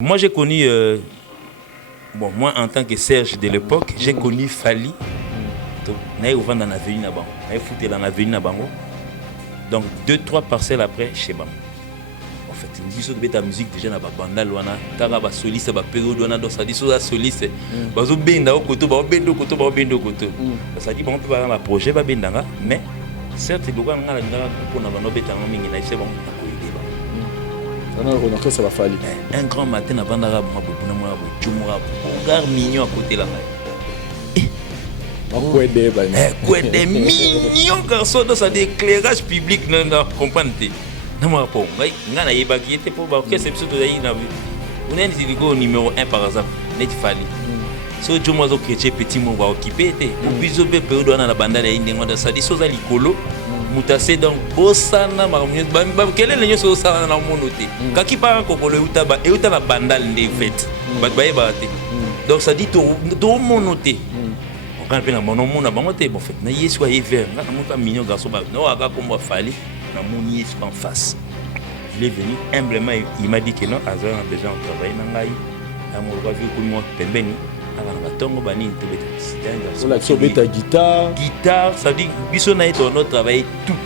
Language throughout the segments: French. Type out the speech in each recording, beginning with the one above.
Moi, j'ai connu, bon, moi en tant que Serge de l'époque, j'ai connu Fali. Donc, 2-3 parcelles après, chez Bam. En fait, une vision de la musique déjà dans la bande, t'as ba soliste, ba période, donc ça dit ça soliste. Bazo benda au koto, ba bendo koto, ba bendo koto. Ça dit bon, on peut pas dans un projet, ba benda, mais certes, il doit ngala ngala pour na bano beta mingi na c'est bon. Ça va falloir. Un grand matin avant d'arriver, un gars mignon à côté là. Quoi des mignons garçons dans sa éclairage public, non, comprendre. Non, moi, pour moi, il y a des qui étaient pour voir que c'est ce que vous avez vu. On a dit le numéro 1 par exemple, net Fali. Si tu m'as dit petit mot va occuper, on peut se faire dans la bande de ça dit choses à l'écolo. Mutassé donc Bossana Marmius, quel est le niveau sur ça dans mon noté? Kaki par un cocolo utaba et uta la bandale des fêtes. Donc ça dit tout mon noté. On quand bien mon nom na bangoté bon fait na yesu a hiver na monta mignon garçon ba no aga comme va Fali na mon yesu en face. Il est venu humblement il m'a dit que non Azar a besoin de travailler na ngai na mo va vu comme moi pembeni ala tongo bani tebeta c'était un garçon la sobeta guitare ça dit biso na été notre travail tout.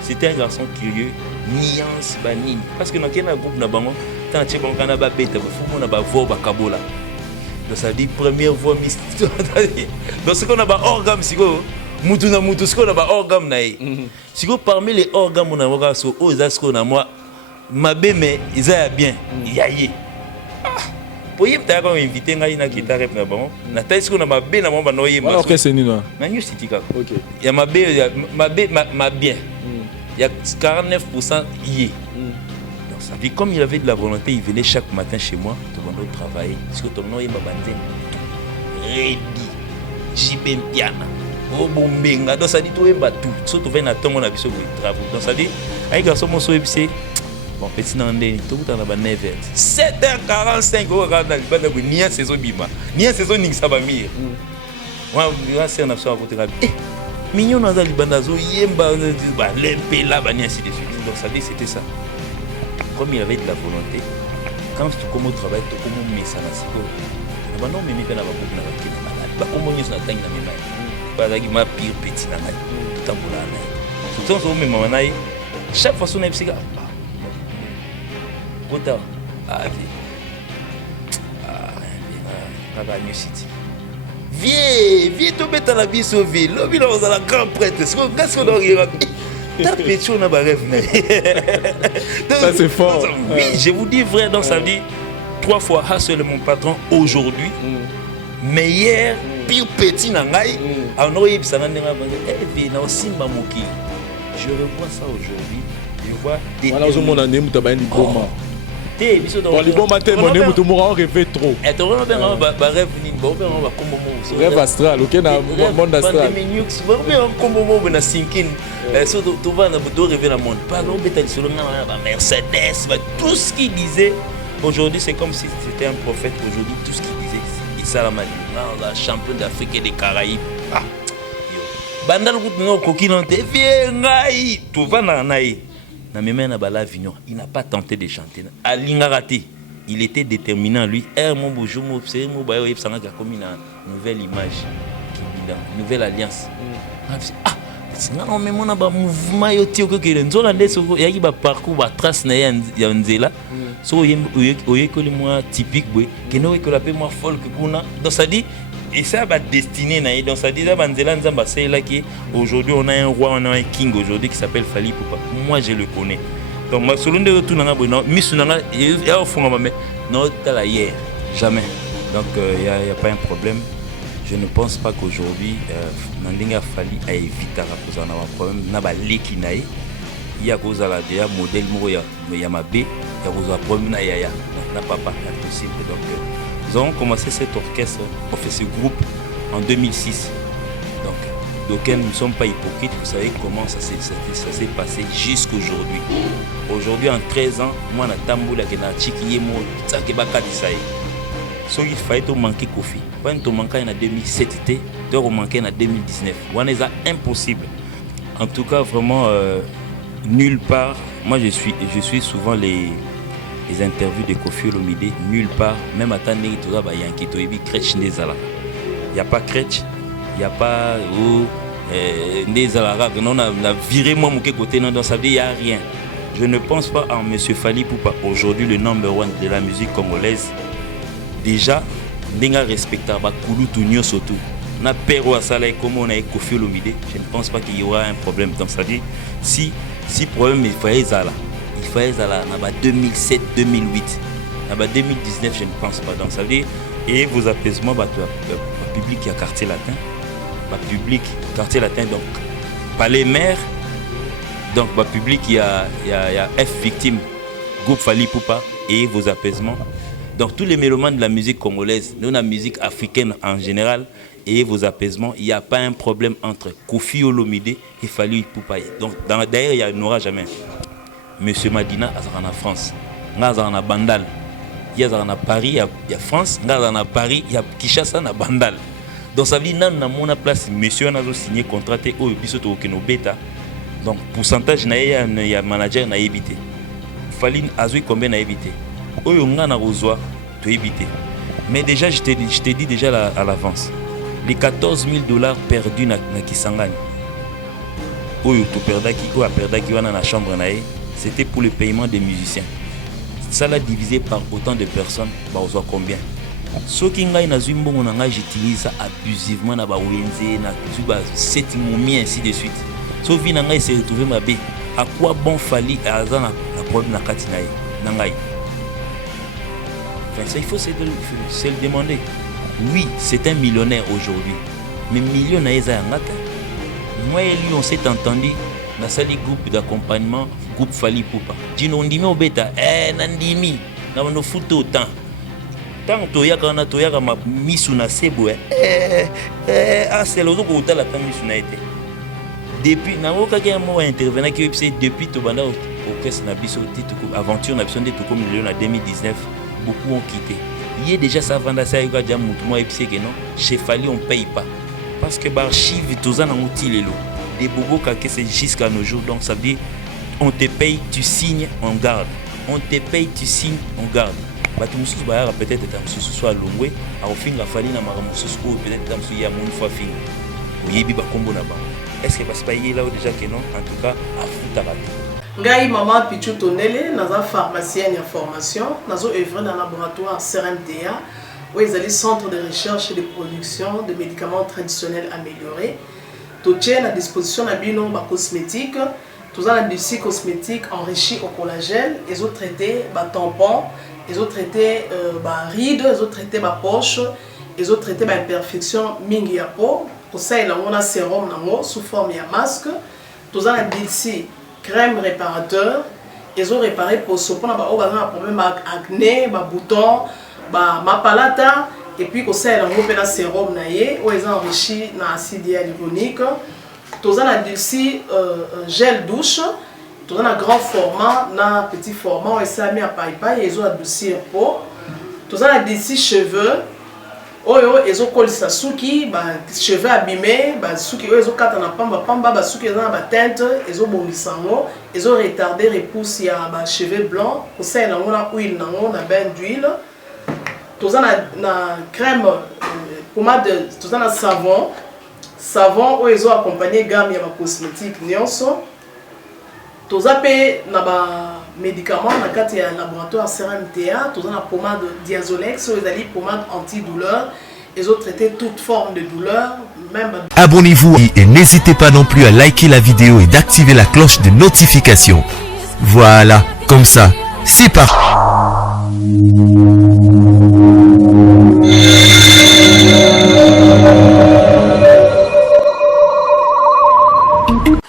C'était un garçon curieux nuance bani parce que dans quel groupe na bango tant tu bon kana ba beta ba fumo na ba vo ba kabola. Donc ça dit première voix mystique. Donc ce qu'on a ba organe siko mutu na mutu ce qu'on a ba organe na siko parmi les organes on a voka so ozasko na moi mabe mais ils a bien yaye. Pour y être invité na guitare na bon na taïs qu'on a ma bien na moi no yé ma ok c'est nino na new city ka ok il y a ma bien il y a 49% yé. Donc ça dit comme il avait de la volonté il venait chaque matin chez moi tout le monde travailler parce que tout le monde est babandé ready jibem piana o bombenga donc ça dit tout est tout surtout venir à ton na biso travaux donc ça dit ay garçon mo so epsé. Bon, petit nandé, tout dans la bande 7h45 au Rwanda, il va n'y a saison bima, n'y a saison ni ça va mire. Moi, c'est un absent à côté de mignon dans le bandazo, yemba, l'empé là, ainsi de suite. Donc ça dit c'était ça. Comme il avait de la volonté, quand tu commences au travail, tu commences à mettre ça dans le non, mais il y a beaucoup de gens qui sont malades. Comment ils sont atteints dans mes mains. Par exemple, ma pire petit nana, tout en boulant. Tout en ce moment, chaque fois qu'on a psy. Kota New City. Viens tomber dans la vie sauvée. L'homme dans la grande prêtre. Qu'est-ce qu'on a regardé? T'as pété on a pas rêve. Ça c'est fort. Oui, je vous dis vrai donc ça dit 3 fois Hassel mon patron aujourd'hui. Mais hier pire petit nangai. On aurait ça na ndenga bango. Na osimba moki. Je revois ça aujourd'hui. Je vois des voilà au monde ane muta ba ni boma. Bon, les bons matins, mon émout, on rêve trop. Et tu vois, on va rêve ni bon, on va comme rêve astral, ok, dans le monde astral. Comme on va sinking, tu vas rêver dans le monde. Pas l'homme, tu as dit Mercedes, tout ce qu'il disait. Aujourd'hui, c'est comme si c'était un prophète. Aujourd'hui, tout ce qu'il disait, il s'est la champion d'Afrique et des Caraïbes. Bandal Goutno, Coquinante, viens, tu vas dans Naï. Il n'a pas tenté de chanter. À Lingarati, il était déterminant. Lui, mon bonjour, c'est mon bail, ça a comme une nouvelle image, une nouvelle alliance. Non, mais mon mouvement, il y a un parcours, une trace, il y a un zéla. So, il y a moi typique, qui n'a pas la moi folk. Donc, ça dit. Et ça va destiner donc ça dit aujourd'hui on a un roi, on a un king aujourd'hui qui s'appelle Fali Poupa. Moi je le connais. Donc moi selon de retour nanga bon miss nanga et au fond mais non la hier jamais. Donc il y a pas un problème. Je ne pense pas qu'aujourd'hui Nandinga Fali a évité à cause d'un problème na ba leki naï. Il y a cause à la déjà modèle mo ya mabe, il y a cause à problème na ya na papa impossible donc nous avons commencé cet orchestre, on fait ce groupe en 2006. Donc, d'aucuns ne sommes pas hypocrites. Vous savez comment ça s'est passé jusqu'aujourd'hui. Aujourd'hui, en 13 ans, moi, je suis tiki ça qui va ce qu'il fallait manquer Kofi. Quand on manquait en 2007, on manquait en 2019. C'est impossible. En tout cas, vraiment, nulle part. Moi, je suis souvent les interviews de Koffi Olomide, nulle part, même à Tandé, tout ça, il y a un qui toibi crèche des alara. Il n'y a pas crèche, il n'y a pas des alara. On a viré moi mon côté, non, donc ça veut dire qu'il n'y a rien. Je ne pense pas en M. Fally Ipupa, aujourd'hui le number one de la musique congolaise. Déjà, Nenga respectable, Koulou Tounio surtout. On a Pero Asala comme on a Koffi Olomide, je ne pense pas qu'il y aura un problème. Donc ça dit, si problème il fallait Zala, il fallait Zala, en 2007, 2008, en 2019, je ne pense pas. Donc ça veut dire, et vos apaisements, le public qui a quartier latin, le public quartier latin, donc pas les maires, donc le public il y a F victime, groupe Fally Ipupa et vos apaisements. Donc tous les mélomanes de la musique congolaise, de la musique africaine en général, et vos apaisements, il n'y a pas un problème entre Koffi Olomide et Fally Ipupa. Donc d'ailleurs, il n'y aura jamais. Monsieur Madina, il y a en France, il y a en Bandal, il y a en Paris, il y a France, il y a en Paris, il y a Kinshasa, il y a Bandal. Donc ça veut dire que dans mon place, monsieur a signé contrat au bisoto au bêta. Donc pourcentage, il y a manager n'a évité. Fally Azui combien n'a évité. Mais déjà, je t'ai dit déjà à l'avance, les 14 000 $ perdus na Kisangani, c'était pour le paiement des musiciens. Ça l'a divisé par autant de personnes, combien? Ce qui j'utilise ça abusivement na bawenze na setting momi ainsi de suite. Sauf que nanga s'est retrouvé ma bé. À quoi bon Fally azana la problème na katina nanga? Enfin, ça, il faut se le demander. Oui, c'est un millionnaire aujourd'hui. Mais millionnaire, moi et lui, on s'est entendu dans ce groupe d'accompagnement, groupe Fally Ipupa. Dino ndimi obeta, nandimi, na no foot autant. Tant toyaka na toyaka ma misu na sebo, c'est le jour où tu as la misu na été. Depuis, na oka ki mo intervenant qui depuis to banda orchestre na biso titre aventure na biso de tout comme le en 2019. Beaucoup ont quitté. Il y a déjà ça vendre ça, il y a déjà moi et que non, chez Fally on paye pas parce que l'archive tout ça dans outil les lots. Des bobos que c'est jusqu'à nos jours, donc ça veut dire on te paye, tu signes, on garde. On te paye, tu signes, on garde. Bah tu musus bah peut-être que ce soit longwe, à fin la Fally na mara musus ou peut-être que il y a mon fois fin. Oui bi ba kombo na ba. Est-ce que parce pas y là déjà que non, en tout cas à foutre à Ngai Maman Pichu Tonele, naza pharmacienne en formation, nazo œuvre dans le laboratoire CRMDA, où ils allaient centre de recherche et de production de médicaments traditionnels améliorés. Tout est à disposition de bino cosmétiques, tout à l'industrie cosmétique enrichie au collagène, ils ont traité tampons, ils ont traité rides, ils ont traité poche, ils ont traité imperfection mingi ya peau. Pour ça il a un sérum sous forme de masque, tout à l'industrie crème réparateur, ils ont réparé pour ce point un problème acné, boutons, ma palata, et puis qu'on sait un sérum naïe où ils ont enrichi dans acide hyaluronique. Tous un adouci gel douche, tous un grand format, un petit format, et ça mis à paille, ils ont adouci un pot. Tous un adouci cheveux. Ils ont collé sa souki, cheveux abîmés, souki, ils ont quatre na pamba, souki dans la teinte, ils ont bon sango, ils ont retardé repousse ya cheveux blancs, pour ça ils ont na huile, na bain d'huile. Tout ça na crème, pommade, tout ça na savon où ils ont accompagné gamme ya cosmétique nyonso. Tout ça pe na médicaments dans le laboratoire CRMTA, tout la pommade Diazolex, ils ont pommade antidouleur, ils ont traité toute forme de douleur. Abonnez-vous et n'hésitez pas non plus à liker la vidéo et d'activer la cloche de notification. Voilà, comme ça, c'est parti.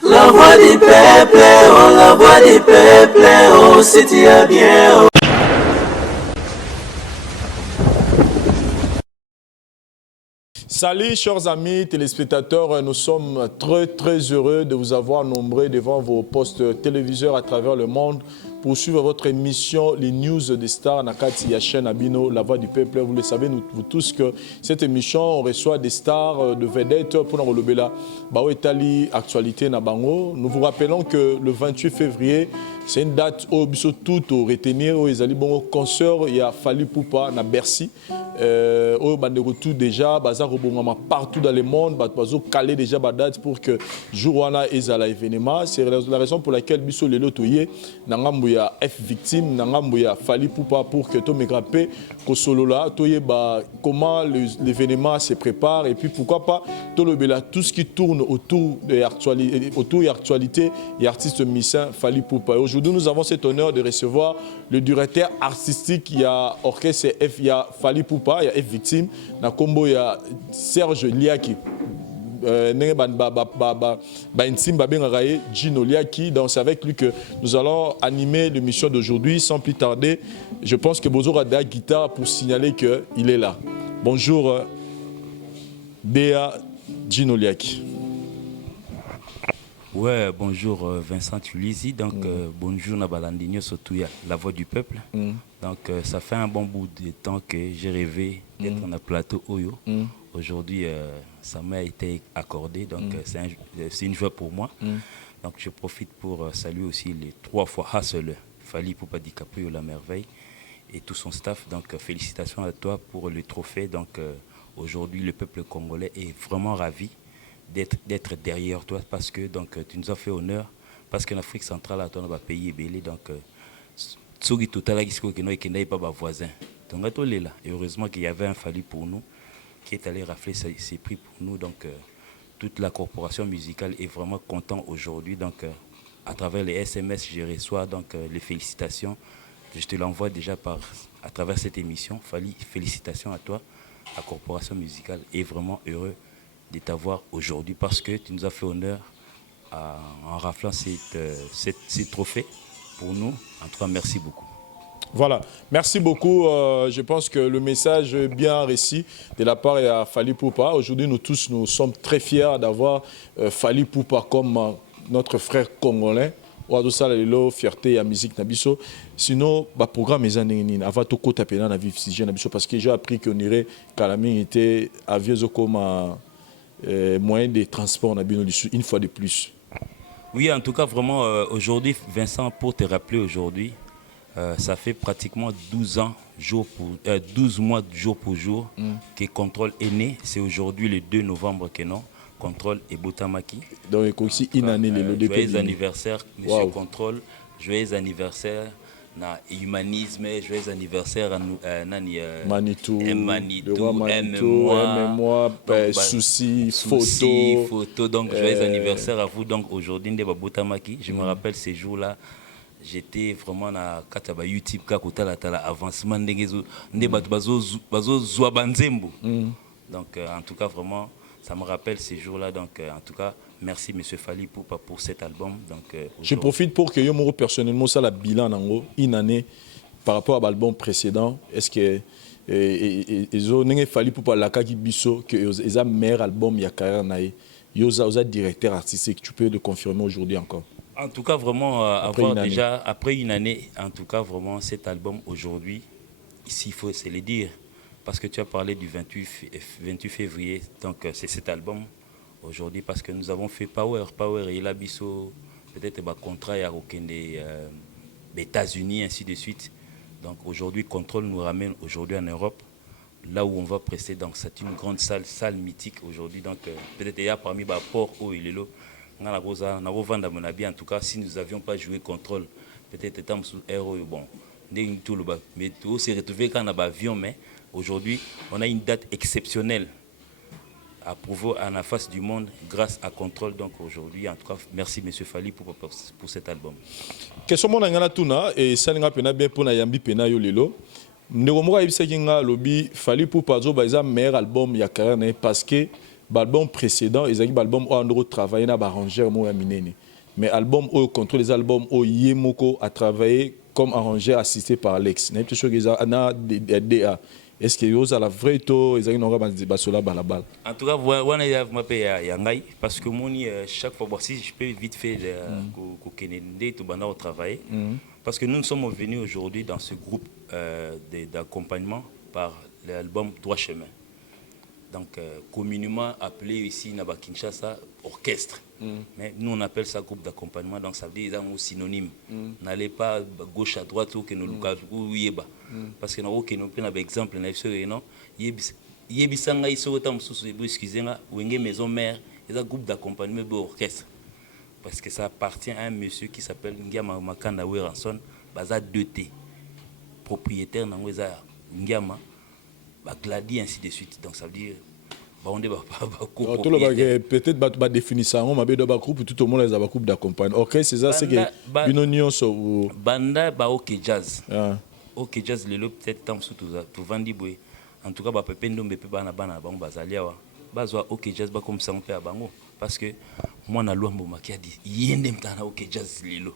La voix du peuple, oh la voix du peuple, oh si tu as bien. Oh. Salut chers amis téléspectateurs, nous sommes très heureux de vous avoir nombreux devant vos postes téléviseurs à travers le monde pour suivre votre émission Les News des Stars Nakati Yachen Abino, La Voix du Peuple. Vous le savez, vous tous, que cette émission, on reçoit des stars de vedettes pour nous relobela. Bao Etali, actualité Nabango. Nous vous rappelons que le 28 février, C'est une date où biso tout au retenir où ils allaient bon concert, il y a Fally Ipupa na Bercy. Au bandeko tout déjà bazar rebongama partout dans le monde, bazo caler déjà ba date pour que jour wana ezala événement. C'est la raison pour laquelle biso lelo toyé na ngambu ya F victime, na ngambu ya Fally Ipupa pour que to megrape ko solo là toyé ba comment l'événement se prépare et puis pourquoi pas to lobela tout ce qui tourne autour de l'actualité et artiste musicien Fally Ipupa. Aujourd'hui nous avons cet honneur de recevoir le directeur artistique, il y a orchestre F, il y a Fally Ipupa, il y a F victime, na combo il y a Serge Liaki. Gino Liaki. Donc c'est avec lui que nous allons animer l'émission d'aujourd'hui. Sans plus tarder, je pense que Bozo a de la guitare pour signaler qu'il est là. Bonjour Béa Gino Liaki. Ouais, bonjour Vincent Tulisi. Donc bonjour Nabalandinho Sotouya, la voix du peuple. Donc ça fait un bon bout de temps que j'ai rêvé d'être dans un plateau Oyo. Aujourd'hui, ça m'a été accordé, donc c'est une joie pour moi. Donc je profite pour saluer aussi les 3 fois Hassel, Fally Ipupa DiCaprio, la merveille, et tout son staff. Donc félicitations à toi pour le trophée. Donc aujourd'hui, le peuple congolais est vraiment ravi d'être derrière toi parce que donc, tu nous as fait honneur. Parce qu'en Afrique centrale, on a un pays belé. Donc, Tsogi Total, qui n'est pas voisin. Donc, et heureusement qu'il y avait un Fally pour nous qui est allé rafler ses prix pour nous. Donc, toute la corporation musicale est vraiment content aujourd'hui. Donc, à travers les SMS, je reçois donc, les félicitations. Je te l'envoie déjà à travers cette émission. Fally, félicitations à toi. La corporation musicale est vraiment heureux de t'avoir aujourd'hui parce que tu nous as fait honneur en raflant ces trophées pour nous. En tout cas, merci beaucoup. Voilà, merci beaucoup. Je pense que le message est bien réussi de la part de Fally Ipupa. Aujourd'hui, nous tous, nous sommes très fiers d'avoir Fally Ipupa comme notre frère congolais. Fierté et musique nabiso. Sinon, le programme est avant tout côté pénal na vif si nabiso parce que j'ai appris qu'on irait Kalami était avion comme moyen de transport une fois de plus. Oui, en tout cas, vraiment, aujourd'hui, Vincent, pour te rappeler aujourd'hui, ça fait pratiquement 12 mois jour pour jour que Contrôle est né. C'est aujourd'hui le 2 novembre que non. Contrôle et Boutamaki. Donc, aussi une année, joyeux anniversaire, monsieur wow. Contrôle. Joyeux anniversaire. Na humanisme, joyeux anniversaire à Manitou, aime-moi, souci, photo. Donc, joyeux anniversaire à vous. Donc, aujourd'hui, Boutamaki, je me rappelle ces jours-là, j'étais vraiment na kataba YouTube kakota la avancement donc en tout cas vraiment ça me rappelle ces jours-là. Donc en tout cas merci monsieur Fally Ipupa pour cet album. Donc je profite pour que yo personnellement ça la bilan nango une année par rapport à l'album précédent. Est-ce que ezo nenge Fally Ipupa la kaki biso que eza meilleur album ya carrière nae yo za directeur artistique, tu peux le confirmer aujourd'hui encore? En tout cas, vraiment, après une année, en tout cas, vraiment, cet album aujourd'hui, ici, il faut se le dire, parce que tu as parlé du 28 février, donc c'est cet album aujourd'hui, parce que nous avons fait Power et Labiso, peut-être un contrat des États-Unis, ainsi de suite. Donc aujourd'hui, Contrôle nous ramène aujourd'hui en Europe, là où on va prester, donc c'est une grande salle mythique aujourd'hui, donc peut-être il y a parmi les ports où il est là. En tout cas, si nous n'avions pas joué Contrôle, peut-être étant sous héros, bon, mais tout s'est retrouvé quand on a avion, mais aujourd'hui, on a une date exceptionnelle à prouver à la face du monde grâce à Contrôle. Donc aujourd'hui, en tout cas, merci M. Fally pour cet album. Question mon ngana tuna et ça nga pena bien pour na yambi pena yo lelo. Ndeko moko ayibisaki nga lobi Fally Ipupa zo ba eza meilleur album ya carrière parce que l'album précédent, ils ont dit l'album où on travaillé na arrangeur mo ya minene. Mais album où contrôle les albums où Yemoko a travaillé comme arrangeur assisté par Alex. N'est-ce pas que ça na DA. Est-ce que vous avez la vraie to ils ont n'aura pas basola balabal. En tout cas, on a m'appelé ya ngai parce que moi chaque fois si je peux vite fait ko kenende to bana au travail parce que nous sommes venus aujourd'hui dans ce groupe d'accompagnement par l'album Trois chemins. Donc, communément appelé ici, Naba Kinshasa, orchestre. Mais nous, on appelle ça groupe d'accompagnement, donc ça veut dire qu'ils sont synonymes. N'allez pas gauche à droite ou que nous le parce que nous avons un exemple, non? Yebisanga iso autant excusez-moi, ou une maison mère, ils ont un groupe d'accompagnement orchestre. Parce que ça appartient à un monsieur qui s'appelle Ngiama Makanda Weranson, Baza 2T, propriétaire d'Angweza Ngiama, Gladi, ainsi de suite. Donc ça veut dire, on est peut-être pas définir ça, on m'a dit groupe, tout le monde a un groupe d'accompagnement. Ok, c'est ça, c'est que une union sur. Banda, ok jazz. Ok jazz, peut-être tant sous tout Vandiboué. En tout cas, bah pépé ndombe pépé bana bana bango bazalia wa. Bazwa ok jazz ba comme ça on peut à bango parce que moi na loi mboma qui a dit yende mtana ok jazz lilo.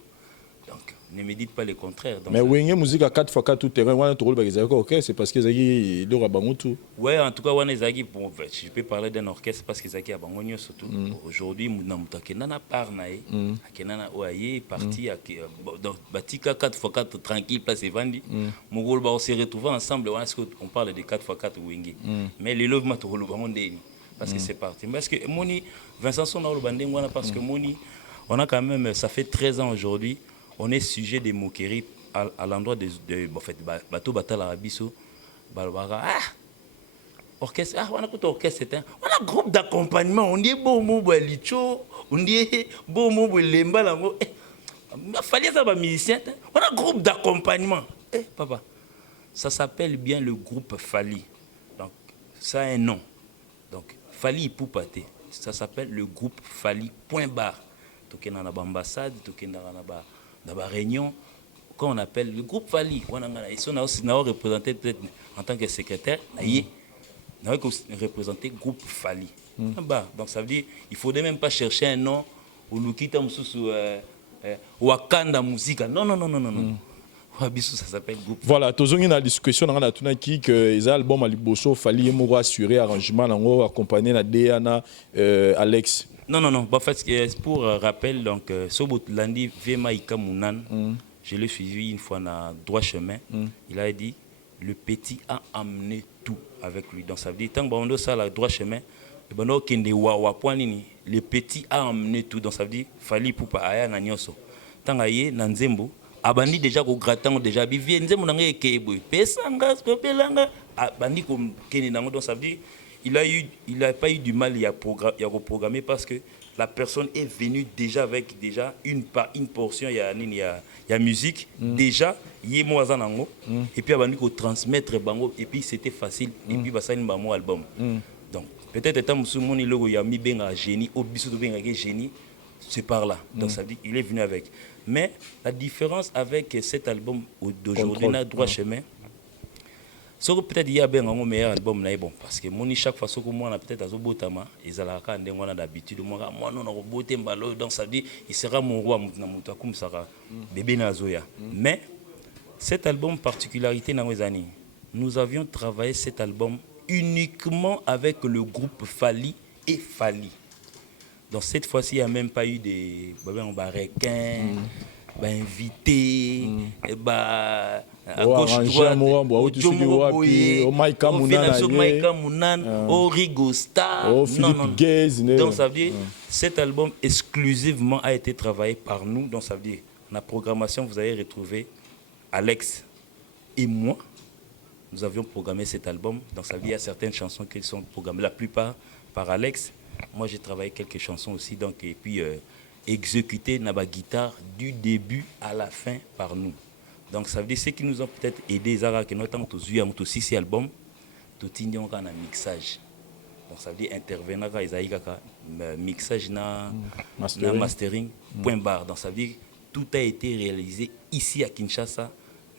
Donc ne me dites pas le contraire. Donc, mais oui, musique à 4x4 tout terrain, on a tout le ok, c'est parce que Zaki il aura bango tout. Ouais, en tout cas on est Zaki bon, je peux parler d'un orchestre parce que Zaki a bango nyo surtout. Aujourd'hui muna mutake nana parnae, akenana oaye parti donc batika 4x4 tranquille place Evandi. Mon rôle on se retrouver ensemble, on parle de 4x4 wingi. Mais les love mato le bango ndeni parce que c'est parti. Parce que Moni Vincent son dans le bandé parce que Moni on a quand même ça fait 13 ans aujourd'hui. On est sujet de moqueries à l'endroit de en fait, bateau batal arabiso, balbara, orchestre, on a tout orchestre, on a groupe d'accompagnement, on dit bon mot licho, on dit bon mot lemba lango, fallait ça musicien, on a groupe d'accompagnement, papa, ça s'appelle bien le groupe Fali, donc ça a un nom, donc Fali Ipoupate, ça s'appelle le groupe Fali point barre, token na ambassade, token dans la réunion, quand on appelle le groupe Fali, on a représenté peut-être en tant que secrétaire, on a représenté le groupe Fali. Donc ça veut dire qu'il ne faudrait même pas chercher un nom ou Lukita Moussou Wakanda Musica. Non. Ça s'appelle groupe. Voilà, tous on a la discussion dans la tuna qui que les albums à Liboso Fali et assurer arrangement en accompagner la Diana Alex. Non. En fait, pour rappel, donc, Sobot Landi Vemaïka Mounan, je l'ai suivi une fois dans droit chemin. Il a dit le petit a amené tout avec lui. Donc, ça veut dire tant que on a ça, le droit chemin, le petit a amené tout. Donc, ça veut dire Fali Poupa Aya Nanyoso. Tant que Nanzembo, Abandi déjà au gratin, déjà, Nzembo Nangé Keboy, Pesanga, Skopelanga, Abandi comme Keninango. Donc, ça veut dire il n'a pas eu du mal à reprogrammer parce que la personne est venue déjà avec une portion, il y a musique, déjà, il y a moi et puis il a transmettre bango et puis c'était facile, et puis il y a un album. Donc, peut-être étant il y a mis un génie, au bisou de génie, c'est par là. Donc, ça veut dire qu'il est venu avec. Mais la différence avec cet album d'aujourd'hui, droit chemin, so peut-être il y a bien un meilleur album là bon parce que moni chaque fois que moi on a peut-être azo botama ezalaka ndenge on a d'habitude moi non na boté mbalo donc ça dit il sera mon roi na muta comme ça bébé nazoya mais cet album particularité na wezani nous avions travaillé cet album uniquement avec le groupe Fali et Fali. Donc cette fois-ci il n'y a même pas eu des requins invité à gauche droite au Maïka Mounan au Rigosta donc ça veut dire cet album exclusivement a été travaillé par nous. Donc ça veut dire la programmation vous allez retrouver Alex et moi nous avions programmé cet album. Donc ça veut dire il y a certaines chansons qui sont programmées la plupart par Alex. Moi j'ai travaillé quelques chansons aussi donc et puis exécuté la guitare du début à la fin par nous. Donc ça veut dire ceux qui nous ont peut-être aidé Zara que notamment tous eu à six albums tout indi on a mixage. Donc ça veut dire intervenant à Isaïka mixage na mastering point barre. Donc ça veut dire tout a été réalisé ici à Kinshasa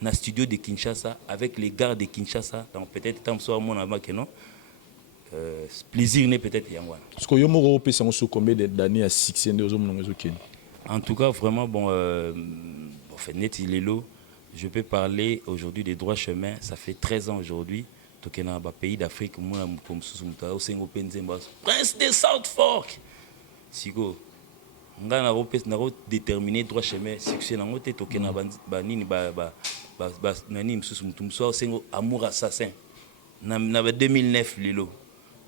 dans le studio de Kinshasa avec les gars de Kinshasa. Donc peut-être tant soit mon avant que non. Plaisir n'est peut-être Yangwa. Est-ce que Yomoro peut s'en combien d'années à succès de En tout cas, vraiment, bon, fait net il est là. Je peux parler aujourd'hui des droits chemins. Ça fait 13 ans aujourd'hui. Donc, dans le pays d'Afrique, moi, comme Soussoumta, au Sengopen Zembas, Prince de South Fork. Sigo, on a déterminé droit chemin, succès dans le côté, donc, on a Nani Soussoumta, au Sengo Amour Assassin. Dans 2009, Lilo.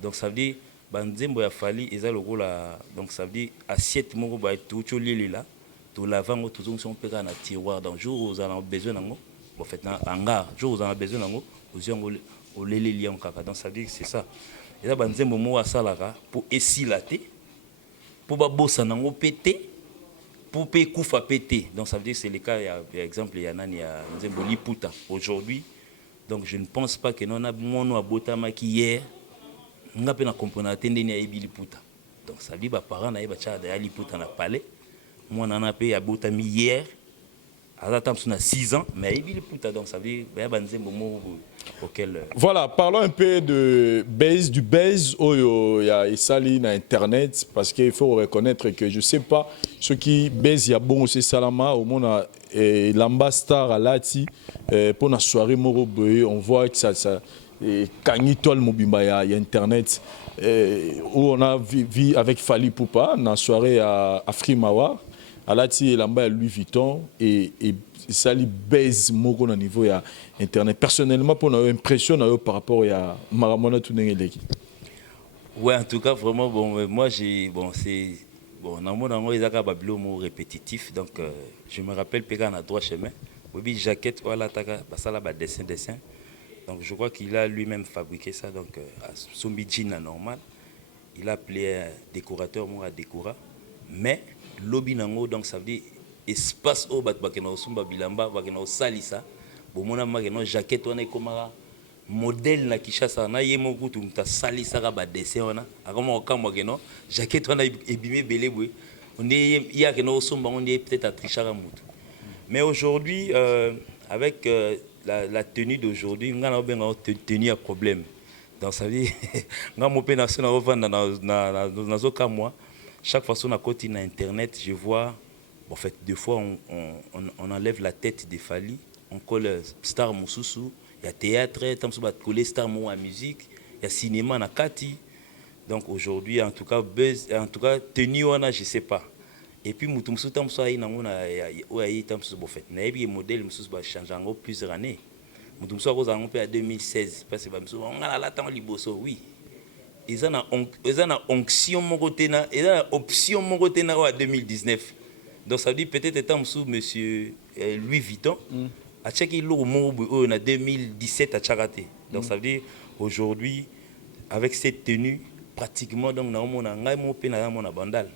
Donc ça veut dire banzembo ya fali eza lokola donc ça veut dire assiette moko ba tout lili là tout lavango tout on peut na tiroir dans jour où vous avez besoin nango bon fait na hangar jour où vous avez besoin nango vous au leli lion kaka. Donc ça veut dire que c'est ça. Et là banzembo mo asalaka pour esilater pour ba bossa nango péter pour payer koufa péter. Donc ça veut dire que c'est le cas, il y a par exemple il y a nani ya nzembo liputa aujourd'hui. Donc je ne pense pas que non a mono abotama qui hier nga pe na comprendre atende ni ayebi liputa. Donc ça dit ba parents na yeba cha da liputa na palais. Moi na pe abotami hier. Azata na 6 ans mais ayebi liputa. Donc ça dit ba banzembo mo auquel Voilà, parlons un peu de base du base oyo ya esali na internet parce qu'il faut reconnaître que je sais pas ce qui base ya bon c'est salama au monde l'ambassadeur à lati pour la soirée moro boy on voit que ça Kangitol Mobimba ya internet où on a vu avec Fali Poupa dans la soirée à Frimawa à lati lamba Louis Vuitton et ça li baise moko na niveau ya internet personnellement pour une impression par rapport à Maramona Tunengeleki. Ouais, en tout cas vraiment bon moi j'ai bon c'est bon dans mon ezaka babilo mo répétitif donc je me rappelle Péga na droit chemin oui jaquette voilà taka basala ba dessin donc je crois qu'il a lui-même fabriqué ça donc à son budget normal il a appelé un décorateur moi à décora mais lobby nango donc ça veut dire espace au bat bakena osumba bilamba bakena salisa bomona makena jaquette wana ekomaka modèle na Kishasa na yemo kutu mta salisa ka ba dessin wana akoma okamwa keno jaquette wana ebimé belé boy on est il y a kena osumba on est peut-être à trichara mutu mais aujourd'hui avec la tenue d'aujourd'hui ngana obenga tenue à problème donc ça veut dire ngamo pe na sona revendre na zoka moi chaque fois qu'on a côté na internet je vois en fait deux fois on enlève la tête des Fali on colle star mususu il y a théâtre tam so ba coller star mo à musique il y a cinéma na kati donc aujourd'hui en tout cas buzz en tout cas tenue on a je sais pas et puis mutu mususu tam so ayi na ngona oyi tam so bo fait na yebi modèle mususu ba changer en plusieurs années mutu mususu ko za ngompe à 2016 parce que ba mususu on a la temps liboso oui ils en a onction mon côté na ils en a option mon côté na à 2019 donc ça dit peut-être étant sous monsieur Louis Vuitton à checker le en 2017 à Tcharaté donc ça veut dire aujourd'hui avec cette tenue pratiquement donc na on a ngai mo pe na mon bandal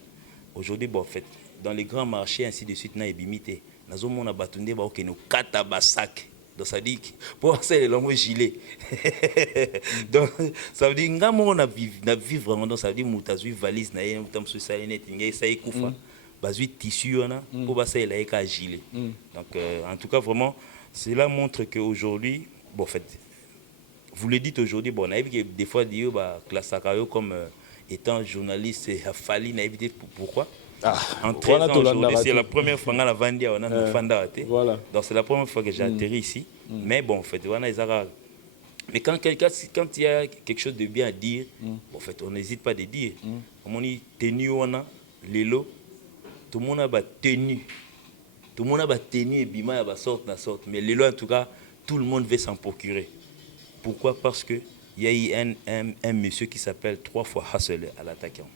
aujourd'hui bon en fait dans les grands marchés ainsi de suite na ebimité nazo mona batunde ba okeno kata basak donc ça dit pour ça le long gilet donc ça veut dire ngamo na vivre donc ça veut dire mutazui valise na yé mutam so ça net ngai ça ekufa bazui tissu wana pour passer la eka gilet donc en tout cas vraiment cela montre que aujourd'hui bon en fait vous le dites aujourd'hui bon on a vu que des fois dire bah classe comme étant journaliste a fallu na éviter pourquoi en 13 ans aujourd'hui c'est la première fois que la Vandia on a fanda voilà donc c'est la première fois que j'ai atterri ici mais bon en fait voilà mais quand il y a quelque chose de bien à dire bon, en fait on n'hésite pas de dire comme on dit tenue on a lelo tout le monde a tenu et bima a sorte mais les lois en tout cas tout le monde veut s'en procurer. Pourquoi? Parce que il y a eu un monsieur qui s'appelle 3 fois Hustle à l'attaquant.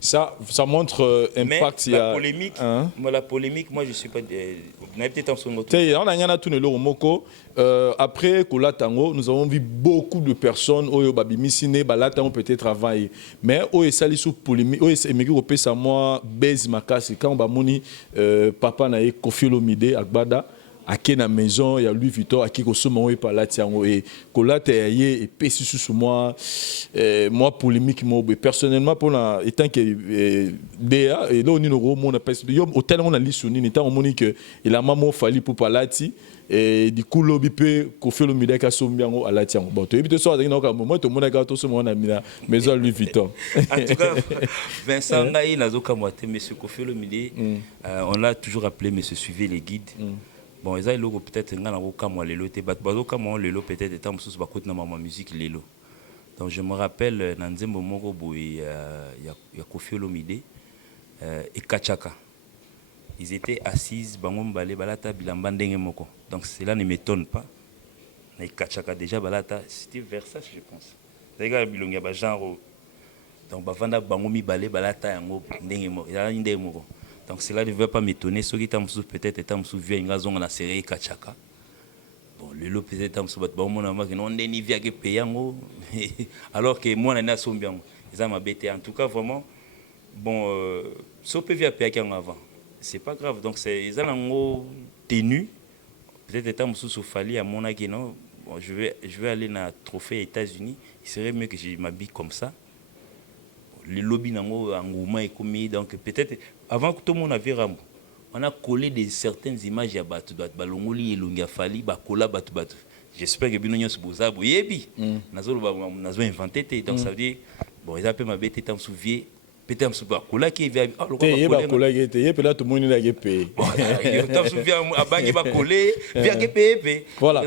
Ça montre impact. Mais la polémique, la polémique, moi je suis pas après Kolatango, nous avons vu beaucoup de personnes au Babimisine, Balatango peut-être avant. Mais au Esali sous polémique, au Esemi Europé, ça moi, Bez Makasi, quand Bamoni, papa na Kofi Olomide, Agbada. À la maison, il y a Louis Vuitton, à qui consomme par là, et Colate et Pessi sous moi, moi polémique, moi personnellement, pour étant que DA, et là on est au monde, au tel on a lu sur Nini, étant au monde que il a maman fallu pour Palati, et du coup l'obi peut confier le midé qu'à son bien à la tienne. Bon, tu es vite soir, dans un moment, tout le monde a gâté ce moment à la maison Louis Vuitton. En tout cas, Vincent Ngaï, Nazoka Moité, monsieur Kofi le midé, on l'a toujours appelé monsieur suivez les guides. Bon, ils ont peut-être peut-être étant sous bakut na ma musique lelo. Donc je me rappelle dans Nzembo Moko il y a Kofi Olomide et Kachaka. Ils étaient assis bangom balé balata bilamba ndenge moko. Donc cela ne m'étonne pas. Mais Kachaka déjà balata c'était Versace je pense. ezalaki bilongi ya bagenre donc bavanda bango mibale balata yango ndenge moko. Donc cela ne veut pas m'étonner. Ceux qui t'ont peut-être été vieux, ils ont la série Kachaka. Bon, le lot peut-être ont souffert. Bon, mon ami, non, on est ni vieux que payant. Alors que moi, on a son bien. Ils ont ma bête. En tout cas, vraiment, bon, ça peut vivre payant avant. C'est pas grave. Donc ils ont un gros tenu. Peut-être étant sous Fali à mon avis, non. Bon, je vais aller dans le trophée aux États-Unis. Il serait mieux que je m'habille comme ça. Le lobby nango engouement est commis, donc peut-être avant que tout le monde avait rambo, on a collé certaines images à Batu balongoli et longa fali bakola Batu. J'espère que bino nyos boza boyebi nazo inventé donc ça veut dire bon ils appellent ma bête tant souvier peut-être me souviens kola qui vient kola qui était peut-être tout le monde l'a payé tant souviens à bangi ba coller vient que payer voilà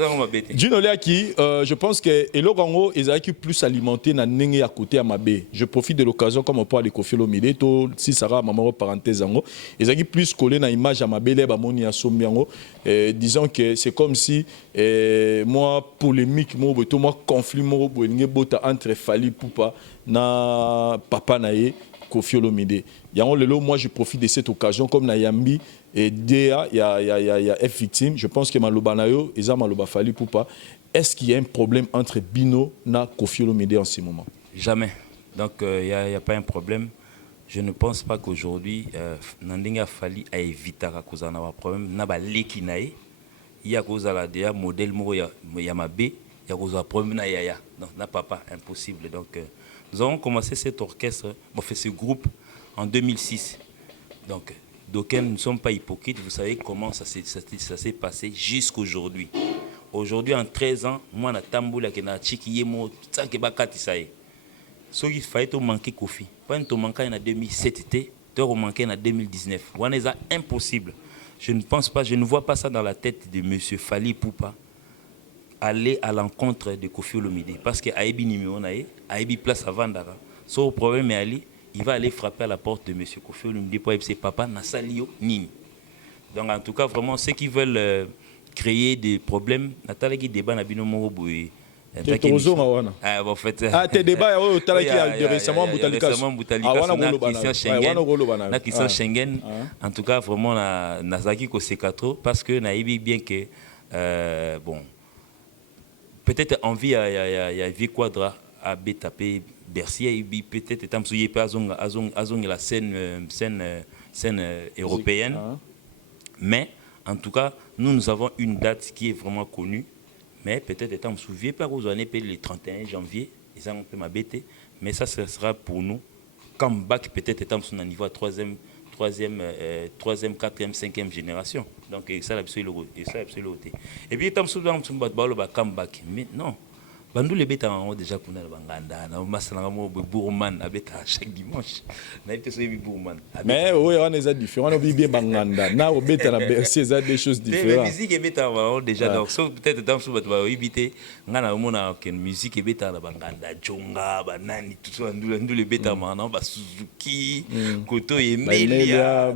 Gino Leaki je pense que Elogango ils a plus alimenté na nenge à côté à Mabé. Je profite de l'occasion comme on parle de Koffi Olomide to si Sarah maman parenthèse ango ils a plus collé na image à Mabé les ba moni à Sombiango disons que c'est comme si moi polémique moi conflit moi entre Fally Ipupa na papa nae Koffi Olomide. Moi je profite de cette occasion comme Nayambi et DA il y a F victime. Je pense que Maloba Nayo et Maloba Fally Ipupa. Est-ce qu'il y a un problème entre Bino na Koffi Olomide en ce moment? Jamais. Donc il y a pas un problème. Je ne pense pas qu'aujourd'hui Nandinga Fally a évité à cause d'un problème na ba leki nae. Il y a cause la DA modèle mo ya mabé, il y a cause problème na yaya. Donc na papa impossible. Donc nous avons commencé cet orchestre, ce groupe en 2006. Donc, d'aucuns ne sont pas hypocrites. Vous savez comment ça s'est passé jusqu'aujourd'hui. Aujourd'hui, en 13 ans, moi, je suis en train de ce qu'il fallait manquer Koffi. Pas un manqué en 2007, tu as manqué en 2019. C'est impossible. Je ne pense pas, je ne vois pas ça dans la tête de M. Fally Ipupa. Aller à l'encontre de Koffi Olomide parce que Aïbi numéro nae, Aïbi place à Vandara. Son problème est Ali, il va aller frapper à la porte de M. Koffi Olomide pour ses papa Nasalio Nini. Donc en tout cas vraiment ceux qui veulent créer des problèmes, Nathalie qui débat na bino moko boye. Tes débats récemment Schengen. En tout cas vraiment Nazaki ko sekato parce que naïbi bien que bon peut-être envie à vie quadra à taper Bercy peut-être étant souillé pas la scène européenne mais en tout cas nous avons une date qui est vraiment connue mais peut-être étant me souviens pas aux années le 31 janvier ils ont un peu m'abêter mais ça sera pour nous comeback peut-être étant sur un niveau à troisième, quatrième, cinquième génération. Donc, ça, absolument. Et puis, tant souvent, on va comeback. Mais non. Bandou les bêtes en haut déjà qu'on a le banganda. On a un bourman à chaque dimanche. Mais oui, on est différents. On a bien banganda. Là, on bête à la des choses différentes. La musique est bête en haut déjà. Donc, peut-être dans ce moment, on va éviter. On a une musique est bête à la banganda. Djonga, banani, tout ça. Nous les bêtes en maintenant. Suzuki, Koto et Melia.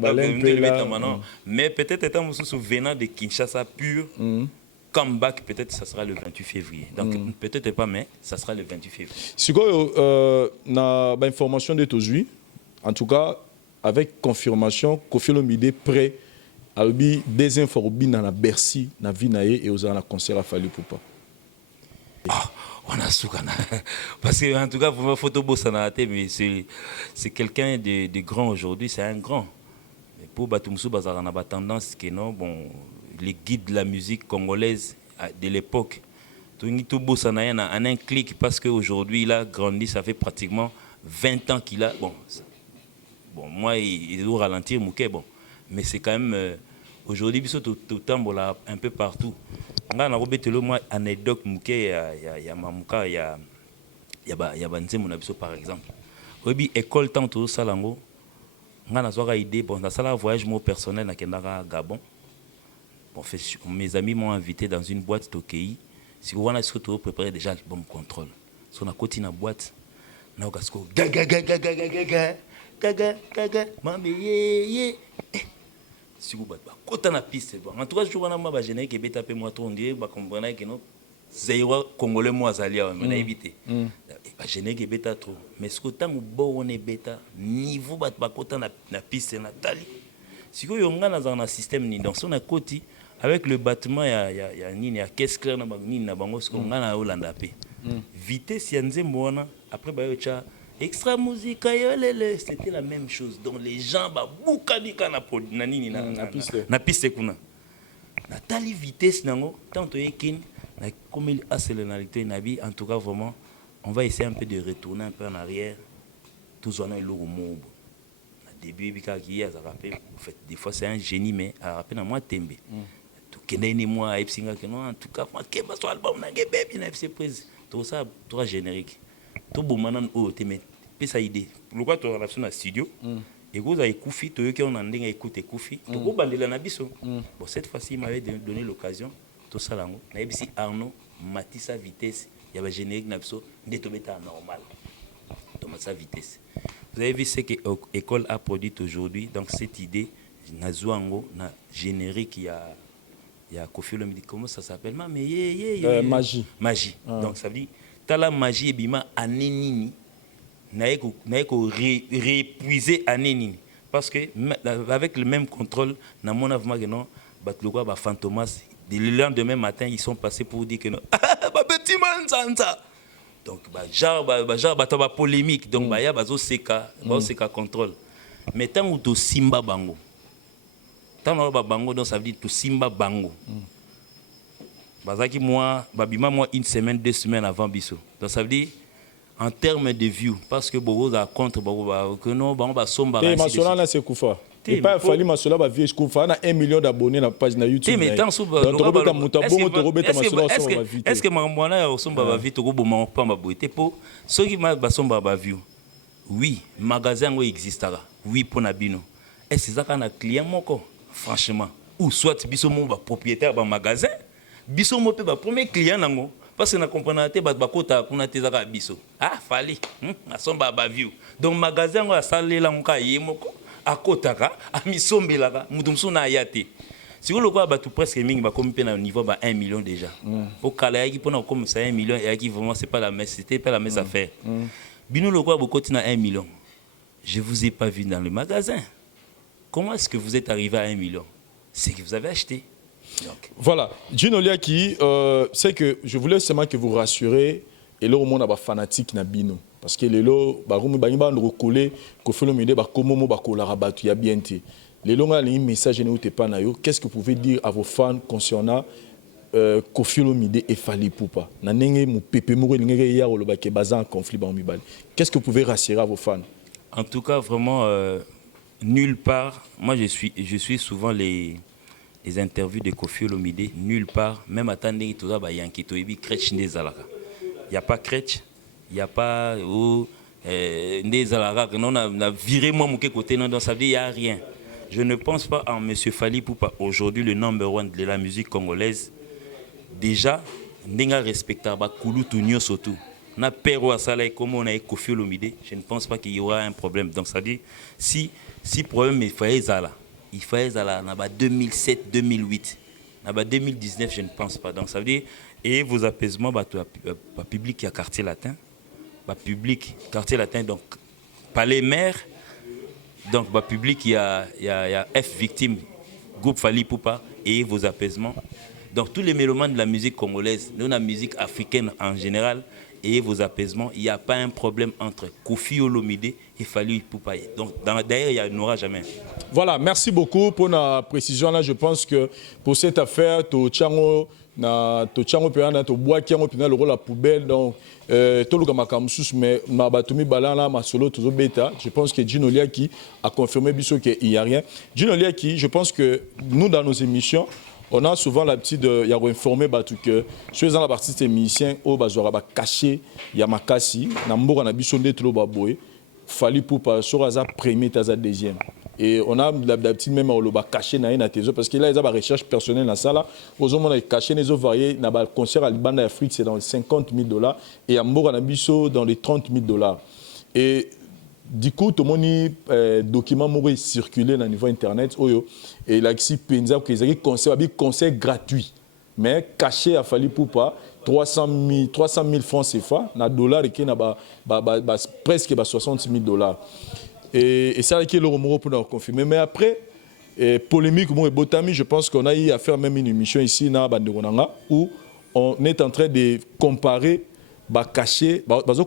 Mais peut-être étant venant de Kinshasa pur. Comeback, peut-être ça sera le 28 février. Donc peut-être pas, mais ça sera le 28 février. Si vous avez information d'aujourd'hui, en tout cas, avec confirmation, Koffi Olomide prêt à des infos dans la Bercy, dans la Vinaye et aux un concert à Fally Ipupa. On a soukana. Parce que en tout cas, pour ma photo, mais c'est quelqu'un de grand aujourd'hui, c'est un grand. Pour Batumsou, on a tendance que non, bon. Les guides de la musique congolaise de l'époque. Tout bossa en un clic parce qu'aujourd'hui il a grandi, ça fait pratiquement 20 ans qu'il a. Bon moi il doit ralentir Mouké, bon. Mais c'est quand même aujourd'hui il tout temps un peu partout. On a moi anecdote Mouké, il y a Mamouka, il y a Banzem par exemple. Obi école tant tout ça lango. On a une idée bon dans ça voyage moi personnel na Kendara Gabon. Bon, mes amis m'ont invité dans une boîte Tokei. Si vous voulez, est-ce que tu as préparé déjà l'album Contrôle? Si on a continué la boîte, on a si vous avez la piste, en tout cas, je vois que je vais taper moi, on dirait que Congolais, moi, Zalia, on a évité. générique bêta trop. Mais ce que tant bon on est bêta, niveau bat bakota na piste natali. Si vous avez un système ni dans son côté avec le battement il y a ni caisse claire na ni na bango ce qu'on a na Hollande pe. Vitesse yanze mona après ba yocha extra musique c'était la même chose. Donc les gens ba bukadika na nini na piste kuna. Natali vitesse nango tant to yekin na comme il a sélénalité nabi en tout cas vraiment on va essayer un peu de retourner un peu en arrière. Tous on a le mot. Au début, en fait, des fois c'est un génie, mais à rappel à moi, tembe. Tout kenene moi, en tout cas, moi, que soit album, na baby, na FC prise. Tout ça, trois générique. Tout bon maintenant, oh, te met, ça idée. Pourquoi tu as relation à studio? Et vous avez Koufi, tu as un écouté Koufi. Tu as bandé la nabiso. Bon, cette fois-ci, il m'avait donné l'occasion. Tout ça là, na ici Arnaud, Matissa vitesse. Il y avait générique nabiso, détomé à normal. Tomate sa vitesse. Vous avez vu ce que l'école a produit aujourd'hui. Donc cette idée, Nazouango, na générique, il y a Kofi Olomide, comment ça s'appelle? Magie. Magie. Donc ça veut dire, tu as la magie et bima anénini, réépuiser anénini. Parce que avec le même contrôle, dans mon avis, non, Batloua, Fantomas, le lendemain matin, ils sont passés pour dire que non, petit man, ça. Donc, genre, polémique. Donc, il y a un contrôle. Mais tant que tu simba bango, tant que bango, donc ça veut dire tu simba bango. Moi, une semaine, 2 semaines avant Bisso. Donc, ça veut dire en termes de view, parce que beaucoup de contre, que non, bah somba. Et Masola là c'est Koufa. Et pas fallu Masola va vieux Koufa. On a 1 million d'abonnés na page na YouTube. Mais tant sous est-ce que Mamouana somba va vite au bon pas ma beauté pour ceux qui m'a somba va view. Oui, magasin où existera. Oui pour Nabino. Est-ce que ça quand un client moko franchement ou soit biso mon propriétaire ba magasin, biso mo pe ba premier client nango. Parce que na comprendre te bakota kuna te zaka biso. Ah fali. Na somba ba view. Donc magasin ngo asalela nka yemoko akotaka amisombelaka mutumsu na yate. Si vous le voyez batu presque mingi ba comme na niveau ba 1 million déjà. Au kala yaki pona comme ça 1 million et qui vraiment c'est pas la messe, c'était pas la messe à faire. Bino le voit beaucoup na 1 million. Je vous ai pas vu dans le magasin. Comment est-ce que vous êtes arrivé à 1 million? C'est que vous avez acheté. Donc. Voilà, Gino Liaki, c'est que je voulais seulement que vous rassurez et là au monde a fanatique na bino parce que les lots ba romu ba ngba recoller ko felo mide ba komomo ba kolara batu ya bienti. Les longs a un message ne outé pas na yo. Qu'est-ce que vous pouvez dire à vos fans concernant Kofi Olomide et Fally Ipupa? Na ndenge mu pepe mo ngenge ya oloba ke baza en conflit ba mibali. Qu'est-ce que vous pouvez rassurer à vos fans? En tout cas vraiment nulle part, moi je suis souvent les interviews de Kofi Olomide, nulle part, même à Tandé, tout ça, il y a un qui il n'y a pas Kretsch, il n'y a pas Ndezalaka, on a viré moi mon côté, non, donc ça veut dire il n'y a rien. Je ne pense pas en M. Fally Ipupa, aujourd'hui le number 1 de la musique congolaise. Déjà, Ndenga respectable, Koulou Tounio surtout. Na Pero Asala comme on a Kofi Olomide, je ne pense pas qu'il y aura un problème. Donc ça veut dire, si problème il fallait Zala. Il fallait ça en 2007, 2008. En 2019, je ne pense pas. Donc, ça veut dire, et vos apaisements, public qui a quartier latin, public, quartier latin, donc, palais maire, donc, public qui a F victime, groupe Fally Ipupa, et vos apaisements. Donc, tous les mélomanes de la musique congolaise, de la musique africaine en général, et vos apaisements, il n'y a pas un problème entre Kofi Olomide et Fally Ipupa. Donc d'ailleurs, il n'y en aura jamais. Voilà, merci beaucoup pour la précision là. Je pense que pour cette affaire, to chango péana, to bois qui ont le rôle à poubelle. Donc tout le gamakamsus mais mabatumi balana ma solo to beta. Je pense que Gino Liaki a confirmé biso qu'il n'y a rien. Gino Liaki, je pense que nous dans nos émissions on a souvent l'habitude de informer que ceux dans la partie des musiciens au bazora ba caché ya makasi na mboka na biso ndetlo baboy Fally Ipupa sur za premier taza deuxième et on a l'habitude même au ba caché na ina tezo parce que là ils ont ba recherche personnelle dans ça là aux hommes on a caché les variés na ba concert à Libanda Afrique c'est dans les $50,000 et à mboka na biso dans les $30,000 et du coup, tout le monde document m'a circulé dans le niveau internet. Et là, ici, Penza, qu'ils ont conseil gratuit, mais caché à Fally Ipupa. 300 000 francs CFA, na dollar et qui na presque 60 000 $. Et ça qui est le remords pour nous confirmer. Mais après, polémique, Botami, je pense qu'on a eu à faire même une émission ici na Banderonanga où on est en train de comparer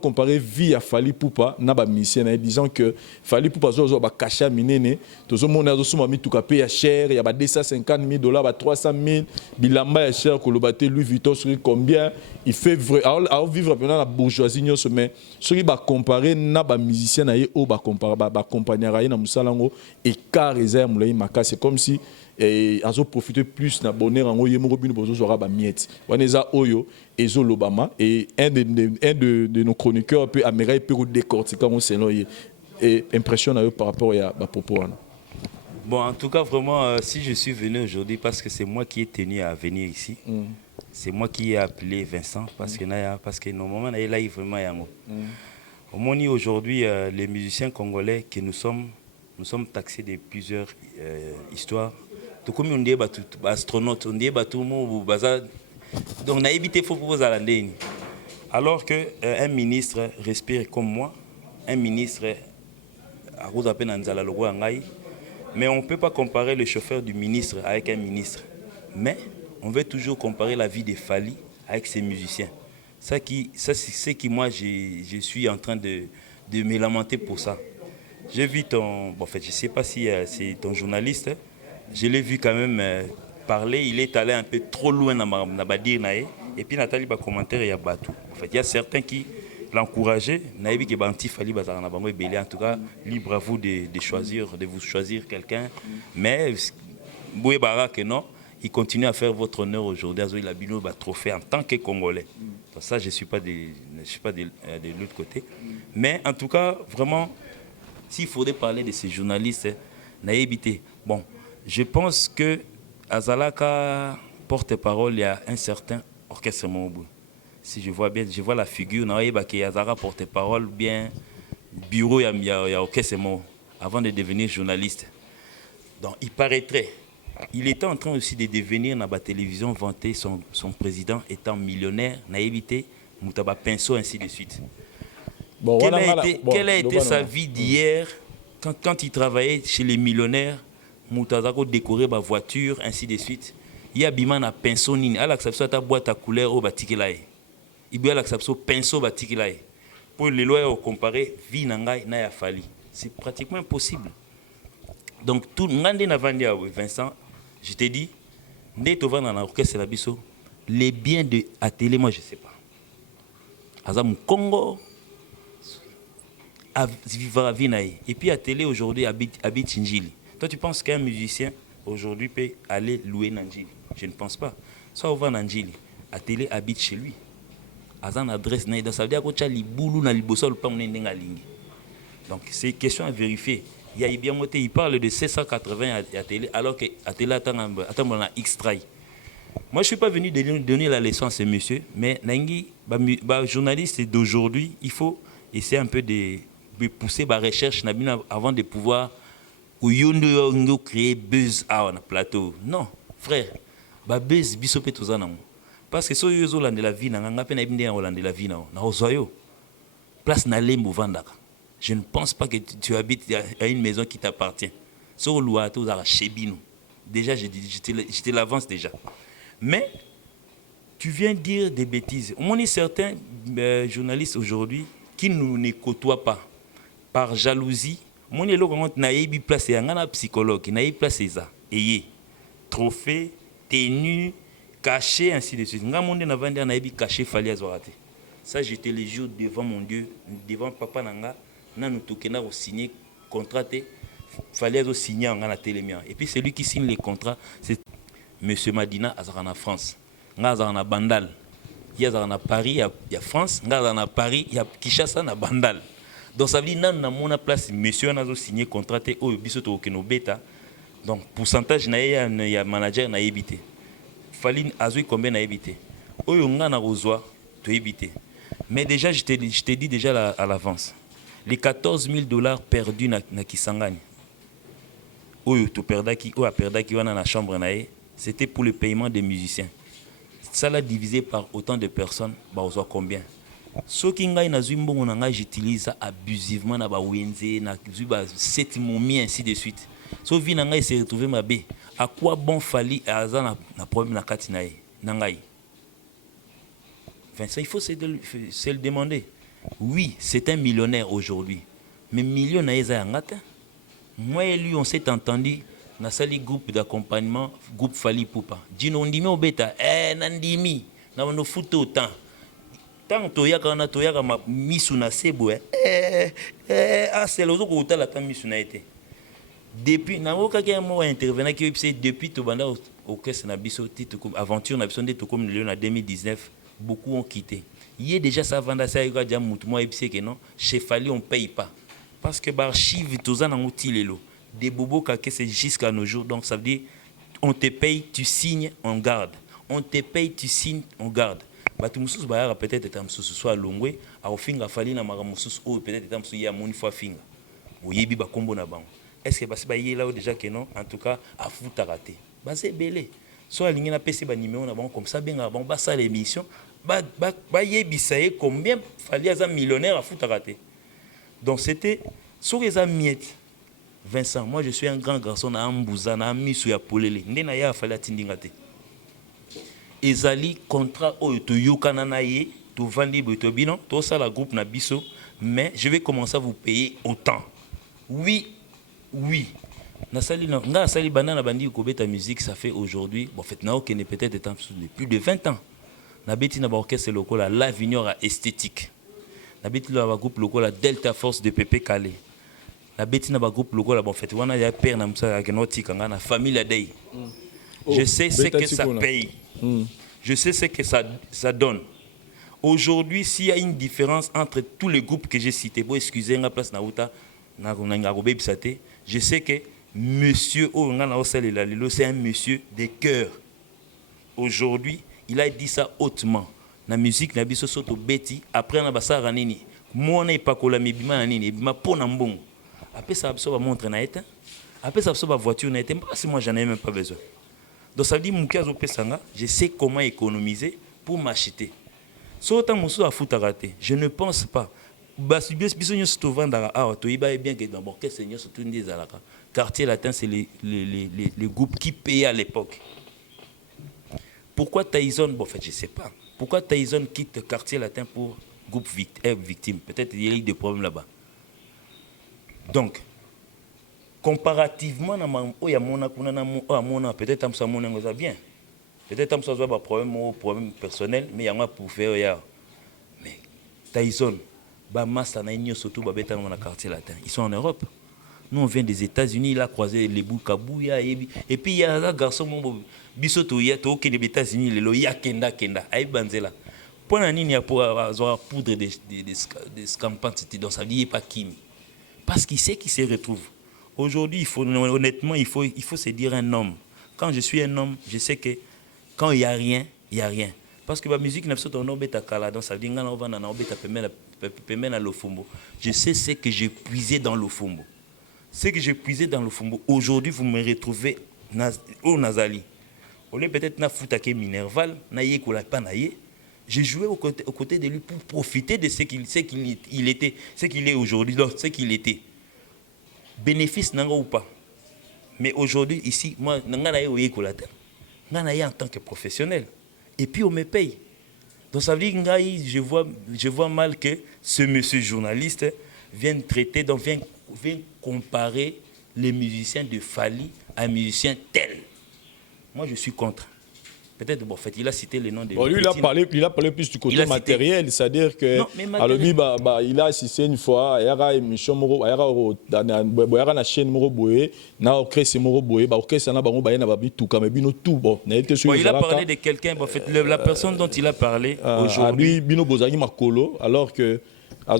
comparer vie à Fally Poupa na ba musicien en disant que Fally Poupa zo ba caché minene to zo mona zo suma mi tuka payer cher, il y a ba 250 000 $, ba 300 000 bilamba ya cher ko lobate Louis Vuitton sur combien il fait vrai à vivre pendant la bourgeoisie nyo mais ce qui ba comparer na ba musicien na ye o ba comparer ba compagnie ra na musalango et car eza mulai maka c'est comme si et azo profiter plus na bonheur en oye moko bino bozo zora ba miette waneza oyo ezo lobama et un de nos chroniqueurs peut améra peut décortiquer on selon et impression à eux par rapport à ba propos. Bon, en tout cas vraiment si je suis venu aujourd'hui parce que c'est moi qui ai tenu à venir ici. C'est moi qui ai appelé Vincent parce que normalement là il vraiment yango. Au moins aujourd'hui les musiciens congolais que nous sommes taxés de plusieurs histoires. Tout comme on dit astronaute, on dit tout monde bazar. Donc on a évité faut proposer à l'andéni. Alors que un ministre respire comme moi, un ministre a cause à peine anzala logo angai, mais on peut pas comparer le chauffeur du ministre avec un ministre. Mais on veut toujours comparer la vie de Fally avec ses musiciens. Ça c'est ce qui moi je suis en train de me lamenter pour ça. J'ai vu ton en fait je sais pas si c'est ton journaliste. Je l'ai vu quand même parler, il est allé un peu trop loin dans ma dire et puis Nathalie va commentaire il y a batou. En fait, il y a certains qui l'encourageaient, naïbi qui banti Fally bazar na bango belé en tout cas, libre à vous de vous choisir quelqu'un mais boué barak non, il continue à faire votre honneur aujourd'hui, il a bino ba trophée en tant que Congolais. Donc ça je suis pas de l'autre côté. Mais en tout cas, vraiment s'il faudrait parler de ces journalistes naïbité. Bon, je pense que Azalaka porte-parole, il y a un certain orchestre Mobu. Si je vois bien, je vois la figure, Azara porte-parole, bien bureau, il y a orchestre Mobu, avant de devenir journaliste. Donc il paraîtrait, il était en train aussi de devenir dans la télévision, vanter son président étant millionnaire, naïvité, Moutaba Pinceau, ainsi de suite. Bon, quelle a été sa vie d'hier quand il travaillait chez les millionnaires? Moutazako décorer ma voiture, ainsi de suite. Il y a Biman à pinceau nini. À l'acceptation ta boîte à couleur au batikelaï. Il y a l'acceptation pinceau batikelaï. Pour les lois comparer vie nangai na ya Fally. C'est pratiquement impossible. Donc tout le monde n'a vendu à Vincent. Je t'ai dit, dès que tu vas dans l'orchestre la biso, les biens de à télé moi je sais pas. Azam Congo à vivre vinaï. Et puis à télé aujourd'hui habite Chinjili. Toi, tu penses qu'un musicien aujourd'hui peut aller louer Nanjili? Je ne pense pas. Soit on va Nanjili, à télé habite chez lui. Azan adresse naïda, ça veut dire que tu as liboulou na libosol pas n'enga lingi. Donc c'est question à vérifier. Il y a bien monté, il parle de 780 à télé, alors que à télé attend on a extrait. Moi, je suis pas venu donner la leçon à ce monsieur, mais nangi, journaliste d'aujourd'hui, il faut essayer un peu de pousser la recherche avant de pouvoir ou yondo créer buzz à un plateau. Non, frère, ba buzz bisopé tout ça non. Parce que so yozo lande la vie na nga pe na binde lande la vie na ozoyo. Place na lembo vandaka. Je ne pense pas que tu habites à une maison qui t'appartient. So loi to za chebino. Déjà je te l'avance déjà. Mais tu viens dire des bêtises. On est certains journalistes aujourd'hui qui ne côtoient pas par jalousie. Mon élo quand naïbi place et un psychologue naïbi place ça et trophée tenue caché ainsi de suite. Nga monde na vendre naïbi caché Fally azorate. Ça j'étais les jours devant mon Dieu, devant papa nanga na nous tokena au signer contrat Fally azo signer en na télémia. Et puis celui qui signe les contrats c'est monsieur Madina azarana France. Nga azarana Bandal. Il y a Paris, il y a France, il y a Paris, il y a Kinshasa na Bandal. Donc ça veut dire que dans mon place, monsieur a signé contrat au bisoto au bêta. Donc pourcentage il y a manager na évité. Fally azui combien na évité. Oyo nga na rozwa to évité. Mais déjà je t'ai dit déjà à l'avance. Les 14 000 $ perdus na Kisangani. Oyo to perdaki o a perdaki wana na chambre na c'était pour le paiement des musiciens. ça l'a divisé par autant de personnes, bah, on voit combien. Ce qui j'utilise ça abusivement na ba wenze na zuba 7 momies ainsi de suite. So vi nanga s'est retrouvé ma bé. À quoi bon fali aza na problème na kati na ye nangai. Enfin ça il faut se le demander. Oui, c'est un millionnaire aujourd'hui. Mais million na eza ngata. Moi et lui on s'est entendu na sali groupe d'accompagnement groupe Fali Poupa. Dino ndimi obeta nandimi na no foot autant. Tant toyaka na toyaka ma misu na sebo c'est le jour où tu as la temps misu na été. Depuis na oka ke mo intervenant qui c'est depuis to banda au caisse na biso titre comme aventure na biso ndé comme le en 2019 beaucoup ont quitté. Il est déjà ça vanda ça ika dia mutu mo epse que non chez Fali on paye pas parce que archive toza na mutilelo des bobos que c'est jusqu'à nos jours donc ça veut dire on te paye tu signes on garde on te paye tu signes on garde. Batu mususu bayara peut-être etam mususu soit longwe a ofinga Fali na mara mususu o peut-être etam mususu ya moni fois finga oyebi ba kombo na bango est-ce que basi ba yela o déjà que non en tout cas a futa raté ba c'est belé soit aligné na PC ba numéro na bango comme ça benga bango ba ça l'émission ba yebisa ye combien Fali aza millionnaire a futa raté donc c'était sur les amiettes Vincent moi je suis un grand garçon na ambuza na misu ya polele ndena ya Fali atindinga te ezali contrat oyo toyokana na ye to vandi boto bino to ça la groupe na biso mais je vais commencer à vous payer autant oui na sali na nga sali bana na bandi ko beta musique ça fait aujourd'hui bon fait na okene peut-être étant plus de 20 ans na beti na ba orchestre local la Vignor esthétique na beti la groupe local Delta Force de Pépé Calé na beti na ba groupe local bon fait wana ya père na msa ya kenoti kanga na famille la day. Je sais ce que ça paye. Je sais ce que ça donne. Aujourd'hui, s'il y a une différence entre tous les groupes que j'ai cités, bon, excusez moi place Naouta, je sais que monsieur c'est un monsieur de cœur. Aujourd'hui, il a dit ça hautement. La musique na biso soto beti après na basara nini. Moi na ipakola mebima nini, ebima pona mbongo. Après ça va montrer na eta. Après ça va voiture na eta, parce que moi j'en ai même pas besoin. Donc ça veut dire que je sais comment économiser pour m'acheter. Je ne pense pas. Quartier Latin, c'est les groupes qui payaient à l'époque. Pourquoi Tyson, bon, en fait, je ne sais pas. Pourquoi Tyson quitte Quartier Latin pour groupe victime? Peut-être qu'il y a eu des problèmes là-bas. Donc, comparativement à mon peut-être que ça va bien. Peut-être que ça va problème personnel, mais il y a pour faire. Mais Tyson, surtout dans quartier latin. Ils sont en Europe. Nous, on vient des États-Unis, il a croisé les Boukabouya. Et puis, il y a un garçon, Bisoto, il y a des États-Unis, il y a Kenda, Aïe Banzela. Pour il y a pour avoir poudre des scampantes, donc ça dit pas Kim. Parce qu'il sait qu'il se retrouve. Aujourd'hui, honnêtement, il faut se dire un homme. Quand je suis un homme, je sais que quand il n'y a rien, il n'y a rien. Parce que la musique, ça veut dire je sais ce que j'ai puisé dans le fumbo. Ce que j'ai puisé dans le fumbo. Aujourd'hui, vous me retrouvez au Nazali. Au lieu peut-être na foutake Minerval, na yé kola panaye. J'ai joué aux côtés de lui pour profiter de ce qu'il était, ce qu'il est aujourd'hui, ce qu'il était. Bénéfice nanga ou pas. Mais aujourd'hui, ici, moi, en tant que professionnel. Et puis, on me paye. Donc, ça veut dire que je vois mal que ce monsieur journaliste vienne traiter, donc vient comparer les musiciens de Fali à un musicien tel. Moi, je suis contre. Peut-être, bon, en fait, il a cité les noms de... Bon, lui, il a parlé plus du côté matériel, c'est-à-dire que... il a assisté une fois, il y a une émission, il y a une chaîne, il y a orchestre, il a parlé de quelqu'un, en fait, la personne dont il a parlé aujourd'hui... Alors que... Non,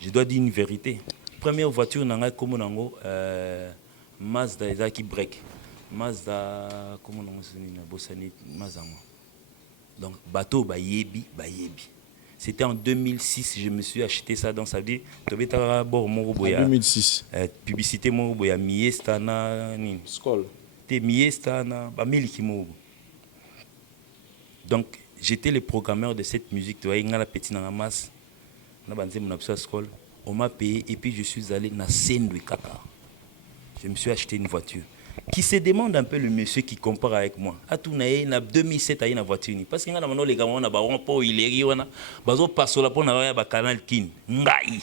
je dois dire une vérité. Première voiture, Mazda qui break. Mazda, comment on dit Mazda. Donc, bateau, bayebi. C'était en 2006, je me suis acheté ça dans sa vie. En 2006. Publicité, il y a Miestana. Skol. Miestana, donc, j'étais le programmeur de cette musique. Tu vois, il y a la petite dans la masse. On m'a payé et puis je suis allé dans scène de Kaka. Je me suis acheté une voiture. Qui se demande un peu le monsieur qui compare avec moi. À tout na 2007 a une voiture parce que nous les gars on a ba po ileri wana bazo passo la pona ba canal kin ngai.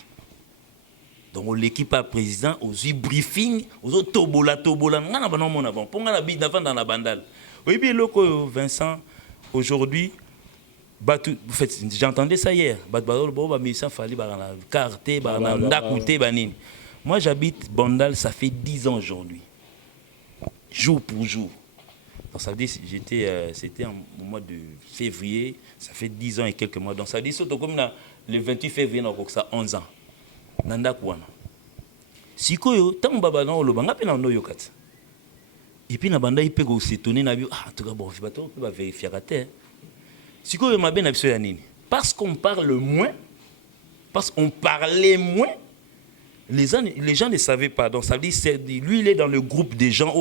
Donc l'équipe a président aux briefing aux tobola ngana ba no mona bon ponga na bid dans la bandale. Oui bien loko Vincent aujourd'hui en fait j'entendais ça hier moi j'habite Bandal, ça fait 10 ans aujourd'hui. Jour pour jour. Donc ça veut dire c'était au mois de février, ça fait 10 ans et quelques mois. Donc ça veut dire surtout comme le 28 février, ça a 11 ans. Nanda Kouana. Si koyo, tant baba na oloba ngapi na noyo kat. Et puis na banda ipe go s'étonner na bio en tout cas bon, bato va vérifier à terre. Si koyo ma ben abso ya nini. Parce qu'on parle moins, parce qu'on parlait moins. Les gens ne savaient pas. Donc ça dit, lui il est dans le groupe des gens.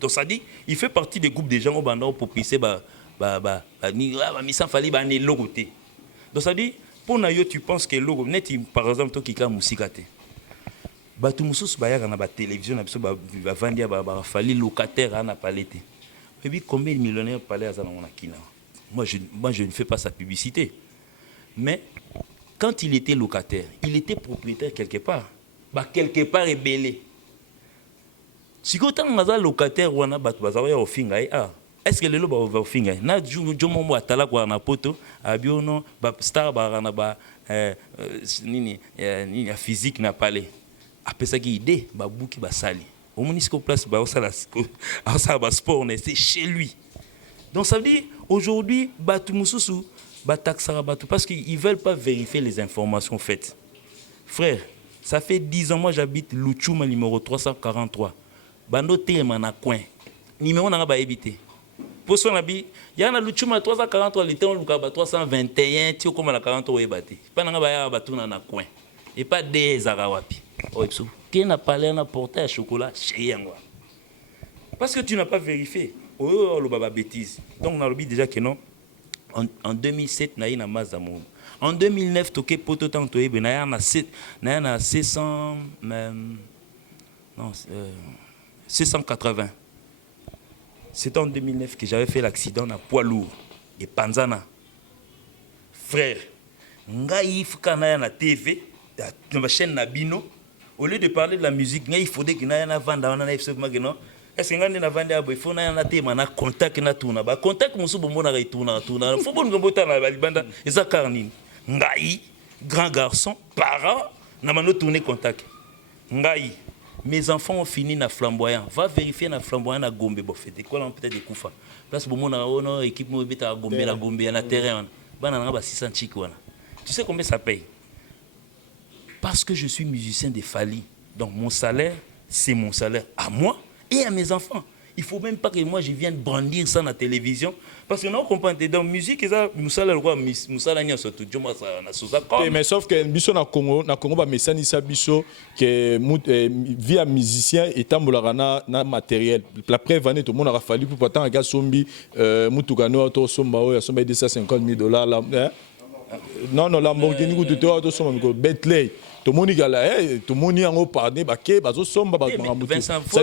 Donc ça dit, il fait partie des groupes des gens au bandar pour pisser ça fallait ba ne logoté. Donc ça dit, pour nayo tu penses que logo net par exemple toi qui ka musikate. Ba tu musus ba ya na ba télévision na biso ba vandia ba fallait locataire na palete. Et puis combien de millionnaires parlaient à ça na kina. Moi je ne fais pas sa publicité. Mais quand il était locataire, il était propriétaire quelque part. Bah quelque part rebellé. Si quand on a locataire ou on a bazawa au finga est-ce que le loba va au finga na jomo mo atala kwa na poto abiono ba star ba na ba nini physique na palais. Après ça qui idée ba buki ba sali. Au munisco place ba ça ba sport c'est chez lui. Donc ça veut dire aujourd'hui batu mususu parce qu'ils ne veulent pas vérifier les informations faites. Frère, ça fait 10 ans, moi j'habite Luchuma numéro 343. Bando Téléman à coin. Numéro n'a pas évité. Pour son habit, il y a un Luchuma 343, l'été on l'a 321, tu comme la 43 est battu. Pas n'a pas battu dans coin. Et pas des arawapi. Oipsou. Qui n'a pas l'air d'apporter un chocolat chez Yangwa. Parce que tu n'as pas vérifié. Oh, le baba bêtise. Donc on a dit déjà que non. En 2007, na ina mazamu. En 2009, toke poto tanto ebe na na 600 non 680. C'était en 2009 que j'avais fait l'accident à poids lourd et Panzana. Frère, ngai fuka na na TV, dans ma chaîne Nabino, au lieu de parler de la musique, il faudrait que na vanda na FCF mageno. Est-ce que ngandi na vanda abo il faut na tema na contact na tuna ba contact musu bombo na tuna faut bon ngobota na balibanda eza karnine ngai grand garçon parent na mano tourner contact ngai mes enfants ont fini na flamboyant va vérifier na flamboyant na Gombe bo fete quoi peut-être découvre place bombo na ono équipe mo beta Gombe la Gombe na terrain bana na ba 600 chiki wana tu sais combien ça paye parce que je suis musicien de Fali donc mon salaire c'est mon salaire à moi et à mes enfants. Il ne faut même pas que moi je vienne brandir ça dans la télévision. Parce que nous comprenons dans la musique, mais sauf que biso na Congo ba mesani sa biso que via musicien et tambola na matériel. La preuve année tout le monde a fallu pour pourtant gars sombi mutukano to somba o ya somba $250,000 là. Non Lamborghini ku to to somba ko Bentley. Tout le monde est là, tout le monde est en parler, ça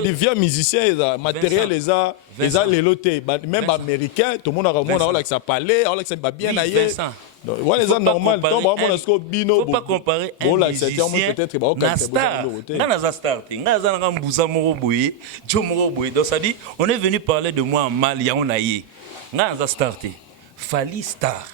devient musicien, matériel, les lotés, même américain, tout le monde a que ça parlait, que ça va bien ailleurs. Ouais, c'est normal. Il ne faut pas comparer un musicien na star. Donc ça dit, on est venu parler de moi en mal, il y a un aïe. Fali star,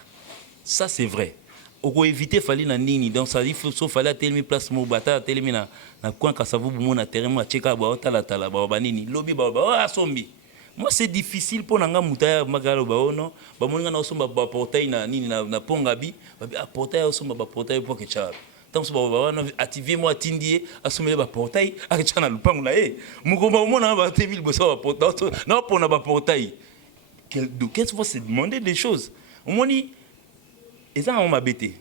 ça c'est vrai. Pour éviter fallait na nini donc ça dit faut fallait tellement place mo bata tellement na coin ka savu bu na terrain mo cheka ba tala ba nini lobby ba sombi moi c'est difficile pour nga mutaya magalo ba ono ba moninga na osomba ba portail na nini na pongabi ba portail osomba ba portail pour que cha tant so ba na activer moi tindie asomele ba portail a cha na lupangu na mukomba mona ba tevil bo so ba portail na pona ba portail qu'est-ce que vous se demander des choses au moni Et ça, on m'a bêté.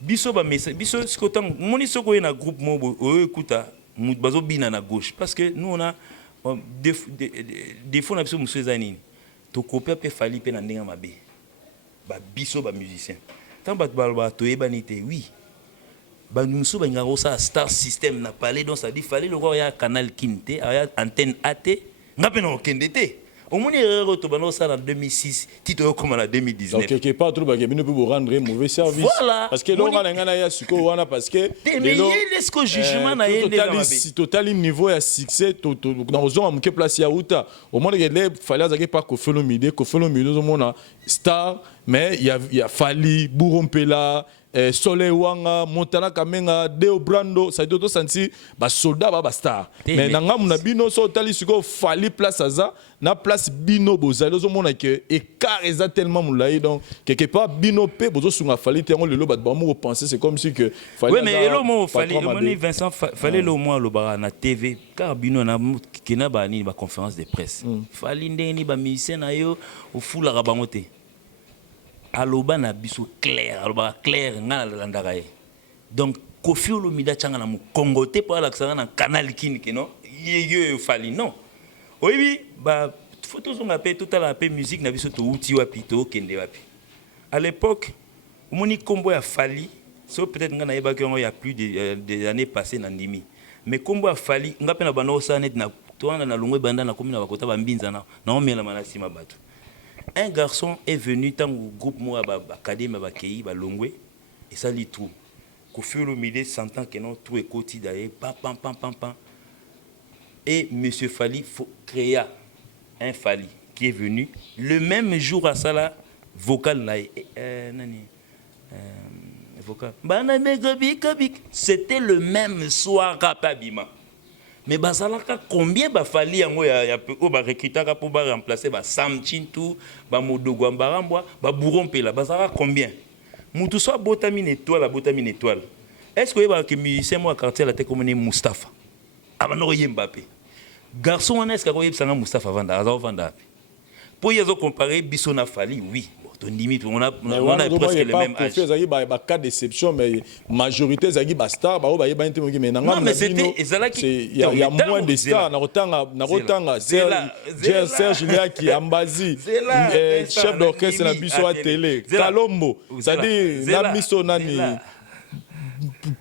Biso ba message, biso sikotan, moni soko na groupe mo écouta, bazo bina na gauche parce que nous on a des fois na biso monsieur Zanini. To copier pe fali pe na ndenga mabe. Ba biso ba musicien. Tant ba to ebanité, oui. Ba nous ba ngaro ça Star System na parler donc ça dit fallait le voir ya canal Kinte, ya antenne AT, ngape na okendete. Au moins, il y ça en 2006, Tito comme en 2019. Donc, quelque part, tout le monde peut vous rendre un mauvais service. Voilà. Parce que là, on a parce que. Mais il est qu'au jugement, total niveau et succès, dans le zone, on place Yaouta. Au moins, il fallait pas qu'on fait le midi, on a star, mais il y a Fali, Bourrompela. Soleil Wanga, Montana Kamenga, Deo Brando, ça doit sentir ba soldat ba star. Mais nanga muna bino so tali siko fali place aza, na place bino bozali zo mona que écart est tellement moulai donc quelque part bino pe bozo sunga fali te on le lobat ba mo penser c'est comme si que fali. Oui mais le mot fali, le Vincent fallait le moins le bara na TV car bino na kena ba ni ba conférence de presse. Fali ndeni ba musicien na yo au fula ka bangote. Aloba na biso clair, aloba clair nga la landaraye. Donc Kofi Olomide changa na mu Congoté pour la na canal Kinike non. Yeye fali non. Oui ba photos on appelle tout à la paix musique na biso to uti wapi to kende wapi. À l'époque, moni combo ya fali, so peut-être nga na yeba que il y a plus des années passées na ndimi. Mais combo ya fali nga pe na bano sa net na to na longwe banda na komina bakota ba mbinza na on mela manasi mabatu. Un garçon est venu dans le groupe moi Académie Bakei Balongwe et ça lit tout. Kofi Olomide s'entend que non tout est quotidien pam. Et monsieur Fali créa un Fali qui est venu le même jour à ça là vocal vocal. C'était le même soir à Pabima. Mais bazalaka combien ba fali yango ya o ba recruter pour ba remplacer ba Sam Chintu ba Modogo Mbarambwa ba Bourrompela bazalaka combien mutu so botamine étoile est-ce que musicien moi quartier la te comme Mustafa abano Mbappé garçon on est-ce que ko sanga Mustafa vanda pour y comparer biso na fali oui on a presque le même âge. Il y a cas d'exception, mais majorité zagi star mais c'était il y a moins de stars. Narotanga Serge Lia qui ambazi chef d'orchestre na biso à télé. Kalombo, c'est-à-dire na miso nani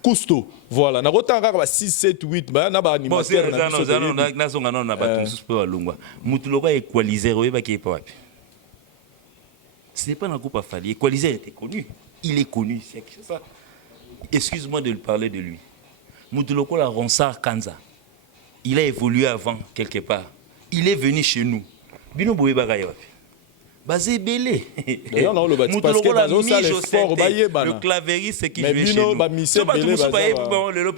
Cousteau. Voilà, narotanga 6 7 8 na ba animateur na biso. Na ba tous pour longwa. Mutuloko equalizer oye ba ki pa wapi. Ce n'est pas un groupe à Fali. Equalizer était connu. Il est connu. C'est ça. Excuse-moi de parler de lui. Moutuloko la Ronsard Kanza. Il a évolué avant, quelque part. Il est venu chez nous. Bino Boé Bagayopi. Basé Belé. Moutuloko la mise au centre. Le clavériste qui jouait chez nous. Le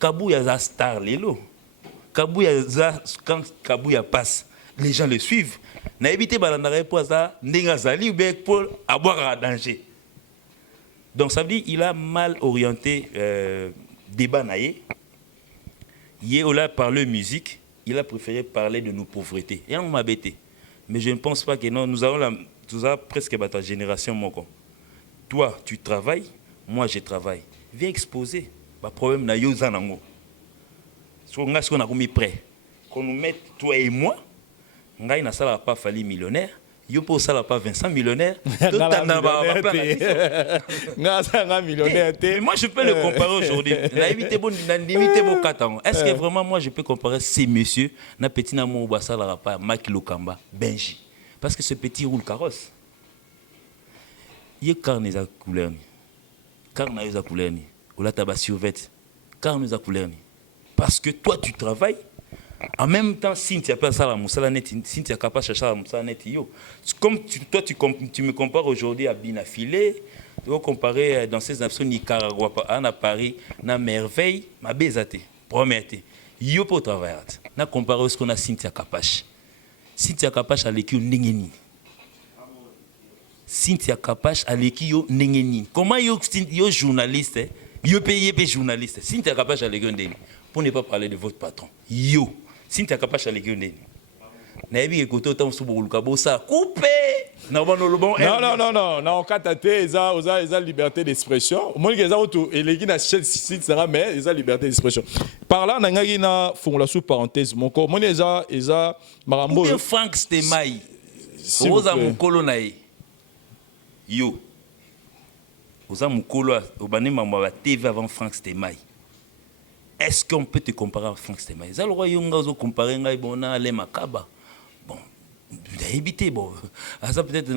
Kabouya za star lelo. Kabouya za quand Kabouya passe. Les gens le suivent. Na évité balandare pour ça ndenga zali ou bien pour avoir un danger. Donc ça veut dire il a mal orienté débat naïe. Il a parlé musique, il a préféré parler de nos pauvretés. Et on m'a bêté. Mais je ne pense pas que non, nous avons presque ta génération moko. Toi tu travailles, moi je travaille. Viens exposer le problème na yo zanango. Ce qu'on a mis prêt. Qu'on nous mette toi et moi. Ngai na sala pas Fali millionnaire, yo po sala pas Vincent millionnaire, tout millionnaire. Moi je peux le comparer aujourd'hui. Est-ce que vraiment moi je peux comparer ces messieurs na petit na mo ba sala pas Mike Lokamba, Benji parce que ce petit roule carrosse. Il carne za couleur ni. Carne za couleur ni. Ola taba survet. Carne za couleur ni. Parce que toi tu travailles. En même temps, Cynthia peut ça la moussala net, Cynthia capable de chercher la moussala net yo. Comme toi tu me compares aujourd'hui à Binafilé, tu vas comparer dans ces nations Nicaragua à Paris, na merveille, ma bezate, promettez. Yo pour travailler. Na comparer ce qu'on a Cynthia Kapache. Cynthia Kapache a l'équipe n'engeni. Cynthia Kapache a l'équipe n'engeni. Comment yo journaliste, yo payé journaliste. Cynthia Kapache a l'équipe n'engeni. Pour ne pas parler de votre patron. Yo. Si tu es capable de nayebi écouter autant sous boluka bossa coupé na bano le bon non kataté eza liberté d'expression moni eza auto eleki na site sera mais eza liberté d'expression par là nangaki na fongola sous parenthèse moko moni eza marambo Frank Stemai oza mukolo na ye yo oza mukolo obane mambo ba TV avant Frank Stemai. Est-ce qu'on peut te comparer à Frank Stemai? Ça le roi Yonga zo comparer ngai bona Ale Makaba. Bon, évité bon. Ça peut-être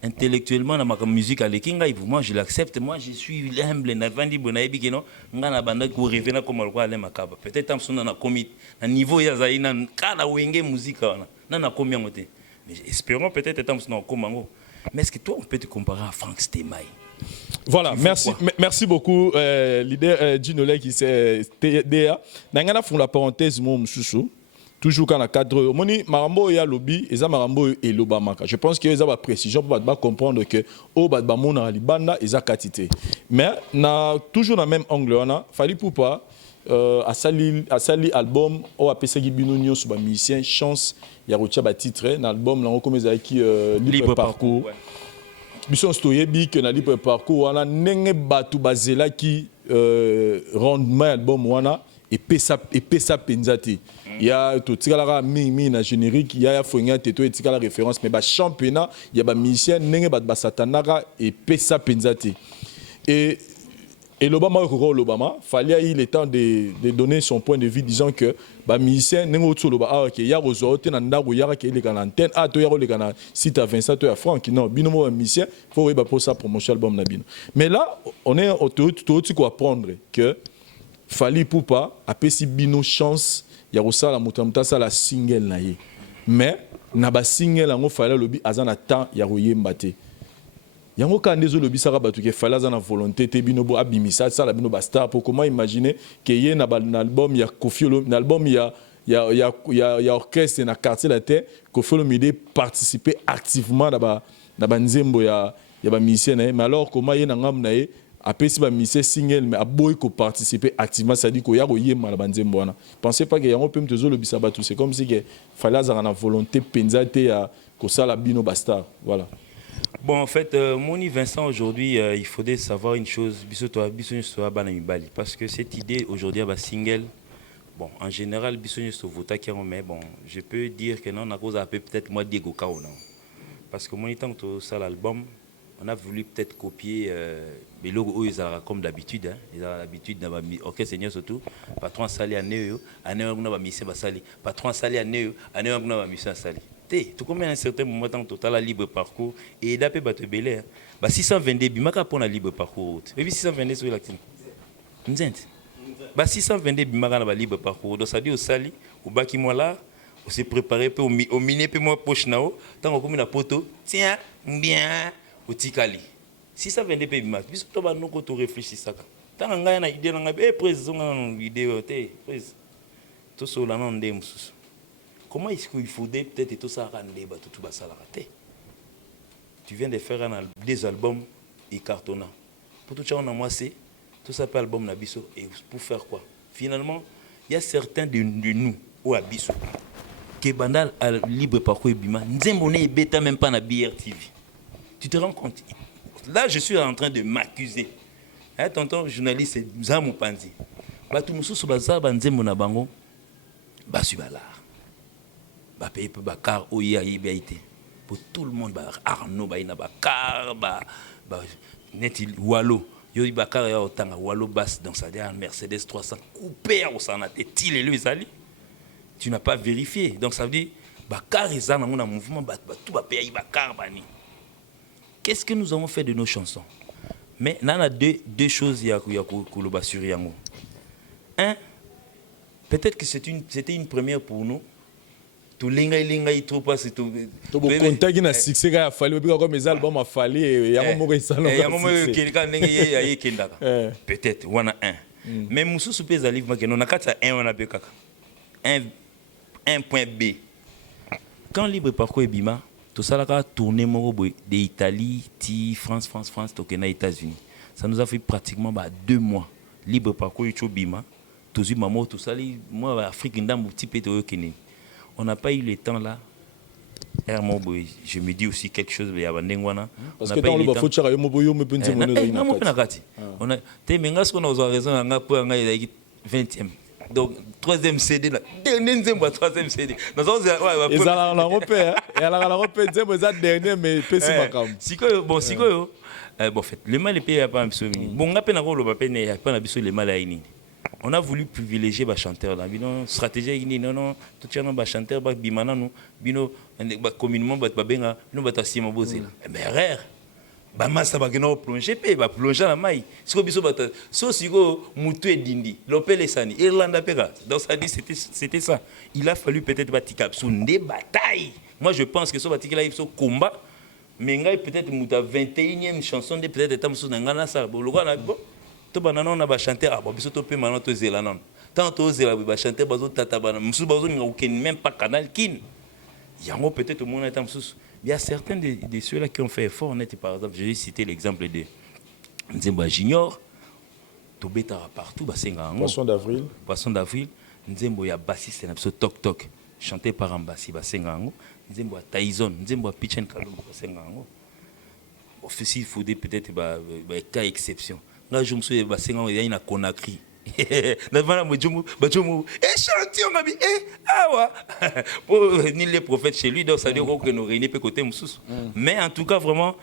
intellectuellement dans ma musique à l'ékinga, moi je l'accepte, moi je suis humble na vandi bona ebiki non ngana banda ko revenir comme le roi Ale Makaba. Peut-être en son na comité na niveau ya zaina kala wenge musique na combien moté. Mais espérons peut-être en son komango. Mais est-ce que toi on peut te comparer à Frank Stemai? Voilà, merci beaucoup, leader Djinolé qui s'est DA. Nangana font la parenthèse, mon chouchou. Toujours quand la cadre, moni marambo ya lobby, eza marambo et l'obamaka. Je pense que eza ba précision pour ba comprendre que au ba mona libanda eza katité. Mais na toujours dans même angle on fallait pour pas à sali album au apesaki binonio sur ba musicien chance ya rotia ba titre na album na comme eza qui libre parcours. Ouais. Bison stoyebi que na libre parcours wana nenge batu bazela ki rendement album wana et pesa penzati ya to tikala mi na générique ya fonga teto et tikala référence mais ba championnat ya ba musicien nenge bat basatanaka et pesa penzati et l'Obama fallait il est temps de donner son point de vue disant que ba musicien nengo tsoloba que ya rozote na ndago ya ka ile kana antenne to ya le kana site à Vincent to ya Franck non binomo ba musicien faut ba pour ça promotion album na bino mais là on est tout ko apprendre que fallait pour pas apesi bino chance ya rosala mutamta ça la single na ye mais na ba single ngo fallait lobi azana temps ya royemba te yango ka ndezo lobi saka batu ke fallait azana volonté te bino bo abimisa ça la bino ba star pour comment imaginer que ye na album ya Koffi Olomide album ya orchestre na quartier la terre Koffi Olomide participer activement na ba nzembo ya ba musicien mais alors comment ye na ngam na ye apesi ba musicien single mais aboy ko participer activement ça dit ko ya ko yema na ba nzembo wana pensez pas que yango pem tezo lobi sa batu c'est comme si que fallait azana volonté penzate ya ko sala bino ba star voilà. Bon, en fait, Moni Vincent, aujourd'hui, il faudrait savoir une chose, parce que cette idée aujourd'hui, à single, bon, en général, mais bon, je peux dire que non, on a cause peut-être moi Diego Kao, non. Parce que Moni, tant que ça l'album, on a voulu peut-être copier les logos, ils ont comme d'habitude, hein, ils ont l'habitude d'avoir mis, ok, Seigneur surtout, patron sali à Néo, à Néo, on a mis Sali, patron sali à Néo, on a mis Sali. Tout comme à un certain moment dans total à libre parcours et d'après battre belé bah 622 bimaka pour la libre parcours et puis 622 sur l'actif nzent bah 622 bimaka na libre parcours donc ça dit au sali au baki moi là on s'est préparé pour au miné puis moi poche nao tant comme la poto tiens bien au tikali 622 bimaka bis to ba no ko to réfléchir ça tant nga na idée nga be président na vidéo té prise tout sur la non ndem mususu. Comment est-ce qu'il faudrait peut-être tout ça rendre tout ça la raté? Tu viens de faire des albums et cartonnants. Pour tout ça on a moissé, tout ça peut album Nabiso et pour faire quoi? Finalement, il y a certains de nous au Abisso qui bandal à libre parcours et bima, nzembone et bêta même pas na BRTV. Tu te rends compte? Là, je suis en train de m'accuser. Hein, tonton journaliste, c'est Zamou Panzi. Bah tout musu so baza banzembo na bango, bah subala. Bah paye peu bakar oya ibaité pour tout le monde bah Arnaud bah ina bakar bah net Wallo yo bakar ya otanga Wallo basse dans sa dernière Mercedes 300 coupé au sanat et il lui zali tu n'as pas vérifié donc ça veut dire bakar ils ont un mouvement bah tout va payer bakar bani. Qu'est-ce que nous avons fait de nos chansons? Mais là on a deux choses ya koloba sur yango. Un, peut-être que c'était une première pour nous. Tout linga il trop pas c'est tout contact na succès ga fallait parce que mes albums a fallu ya mo ko salon ya mo quelqu'un ndenge ya kendaka peut-être on a un mais mususu pesa livre que non nakata un on a bekaka 1.b quand libre parcours et bima tout ça là tourner mo de Italie ti France to na États-Unis ça nous a fait pratiquement 2 mois libre parcours et bima tout maman tout ça moi Afrique ndam petit peu to kene on n'a pas eu le temps là. Je me dis aussi quelque chose. Parce que dans le bas, faut que on a raison, on a 20e. Donc, 3e CD là. Dernier 3e CD. Nous avons la repère. Et à la repère, dernier, mais bon, bon, fait, le mal est payé à pas un peu. Bon, on a peine à le papier, il n'y a pas le mal à ini. On a voulu privilégier les chanteurs là. Bino stratégie non tout le monde chanteur ba bimana nous bino communément ba benga bino ba tasima bozela. Mais rare. Ba massa ba kena plonger pe ba plonger la maille. Siko biso ba so siko mutu edindi lopele sani Irlanda peka. Donc ça dit c'était ça. Il a fallu peut-être batika sur des batailles. Moi je pense que so batika là il faut combat. Mais ngai peut-être muta 21e chanson de peut-être tam so ngana ça bon to banana on a chanter ah bon biso to pe maintenant to zela non tant to zela ba chanter bazo tata bana musu bazo nga même pas canal kin yango peut-être mon état musu il y a certains de ceux-là qui ont fait effort net par exemple je vais citer l'exemple de Nzembo Junior to beta partout ba senga ngo Poisson d'avril Nzembo ya bassiste na biso Tok Tok chanté par Ambassi ba senga ngo Nzembo Tyson Nzembo Pichen Kalongo ba senga ngo officiel il faut peut-être ba cas exception. Là, je me suis dit, il y a une Conakry. Échantillon, ni les prophètes chez lui, donc ça veut dire que nous réunissons peu côté Moussous. Mais en tout cas, vraiment,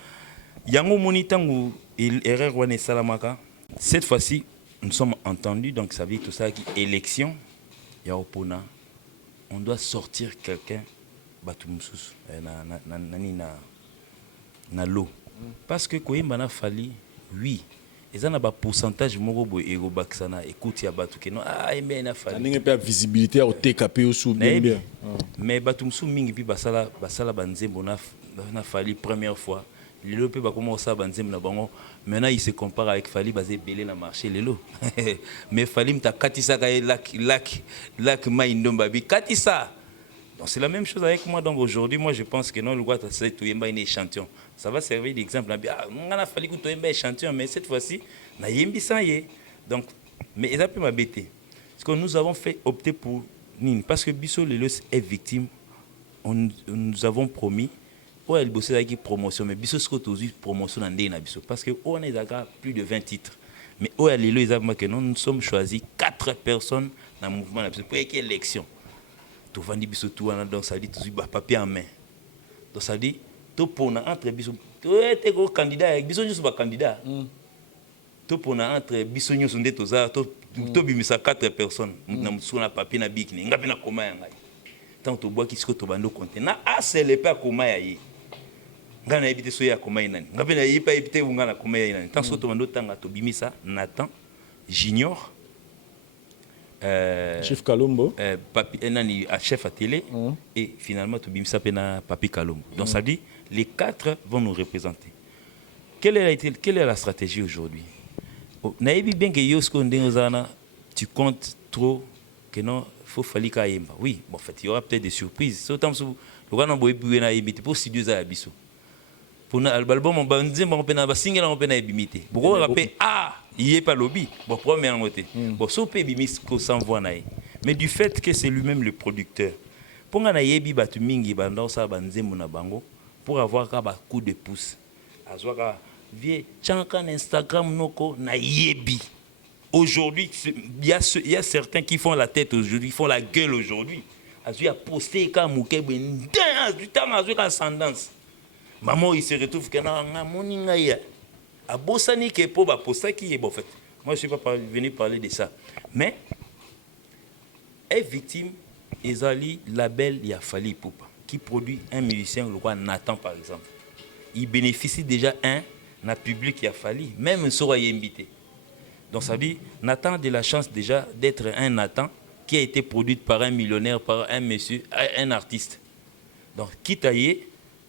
il y a un monitant erreur Wane Salamaka. Cette fois-ci, nous sommes entendus, donc ça veut dire tout ça qui élection, il y a Opona. On doit sortir quelqu'un, Batou Moussous, na l'eau. Parce que quand il m'a fallu, oui. Ils ont un pourcentage de écoute, il y a des ah, mais il y a pas visibilité au TKP au sous bien. Mais Batumsou Mingi, puis Basala Banzembo n'a fallu première fois. Les lots peuvent commencer à Banzembo. Maintenant, il se compare avec Fali basé belé na marché les lots. Mais Fali m'a katisa lac maïndombabi katisa. Donc c'est la même chose avec moi. Donc aujourd'hui, moi je pense que non, le roi c'est tout un échantillon. Ça va servir d'exemple. On a fallu que tu aies un échantillon, mais cette fois-ci, on a yembi sans y. Donc, mais ça peut m'embêter. Parce que nous avons fait opter pour Nine. Parce que Bissot Lelos est victime. Nous avons promis. Oh, elle bossait avec promotion, mais Bissot Scott aussi promotion dans des Bissot. Parce que on est d'accord plus de 20 titres. Mais oh, elle est là, que nous sommes choisis 4 personnes dans le mouvement pour qu'il y ait élection. Tout va dire Bissot tout donc ça dit tout papier en main. Donc ça dit tout pour entre Bissot tu es candidat Bissot nous pas candidat. Tout pour entre Bissot nous sont tous ça tout bimisa 4 personnes na sur na papier na bikini ngapi na koma yanga. Tant to bois qui se to bando compte na asele pas koma yayi. Ngana ebite so ya koma inani. Ngapi na yipa ebite ngana koma yayi nani. Tant so to bando tanga to bimisa Nathan Junior chef Kalombo, chef à télé, et finalement, tout bimsa pena Papi Kalombo. Donc ça dit, les 4 vont nous représenter. Quelle est la stratégie aujourd'hui? Naïbi bien que Yosko Ndengozana, tu comptes trop que non, faut falloir qu'il y ait. Oui, bon, en fait, il y aura peut-être des surprises. Autant que le gars n'a pas pu être pour si Dieu a habité. Pour l'album, on va dire qu'on peut pas signer, on peut pas imiter. Pourquoi on rappelle ah, il n'y a pas lobby. Bon, première côté. Bon, ça peut bimis qu'on s'envoie naï. Mais du fait que c'est lui-même le producteur. Pour qu'on ait bi batu mingi bandao ça banzemo na bango pour avoir un coup de pouce. Azwaka vie chankan Instagram noko na yebi. Aujourd'hui, il y a certains qui font la tête aujourd'hui, font la gueule aujourd'hui. Azu a posté comme mukebe ndin du temps azu ka ascendance. Maman, il se retrouve que à Bossani qui est pour poster qui est bon fait. Moi, je ne suis pas venu parler de ça. Mais, est victime, Ezali label Yafali Poupa, qui produit un musicien, le roi Nathan par exemple. Il bénéficie déjà un public Yafali, même sera invité. Donc ça dit, Nathan a de la chance déjà d'être un Nathan qui a été produit par un millionnaire, par un monsieur, un artiste. Donc, quitte à y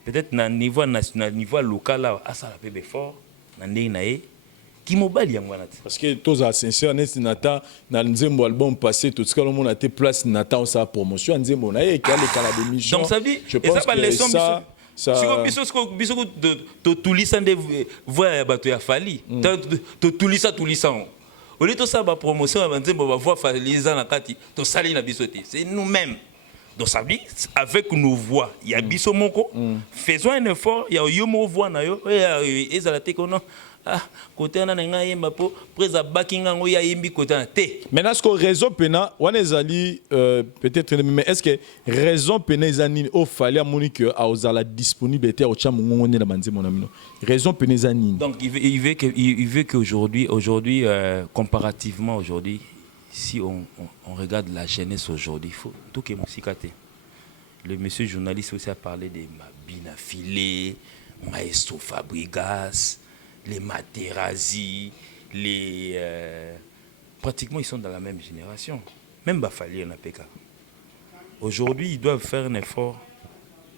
peut-être na niveau national, niveau local là, ça la peut fort, na nae, qui mobile yangwana. Parce que tous à sincère, Nathan, dans Nzembo album passé, tout ce que le monde a été place Nathan sa promotion, Nzembo nae qui a les cas de mission. Donc ça dit, je pense que ça. Si biso de tout lisa de voix bato ya fali, to tout lisa. Au lieu de ça ba promotion Nzembo ba voix fali za na kati, to sali na biso te. C'est nous-mêmes. Donc ça veut dire, avec nos voix, il y a Bissomoko, faisons un effort, il y a Yomo voix, et ça la tête qu'on a. Ah, côté on a un yemba pour presa Buckingham ou yembi côté na té. Maintenant, est-ce que raison pena, on est allé peut-être, mais est-ce que raison pena zanine au fallait à Monique à osala disponibilité au cham on est la bande mon ami. Raison pena zanine. Donc il veut qu'aujourd'hui, comparativement aujourd'hui, si on regarde la jeunesse aujourd'hui, il faut tout que musicate. Le monsieur journaliste aussi a parlé de Mabina Filé, Maestro Fabregas, les Materazzi, les pratiquement ils sont dans la même génération. Même Bafali et Napeka. Aujourd'hui, ils doivent faire un effort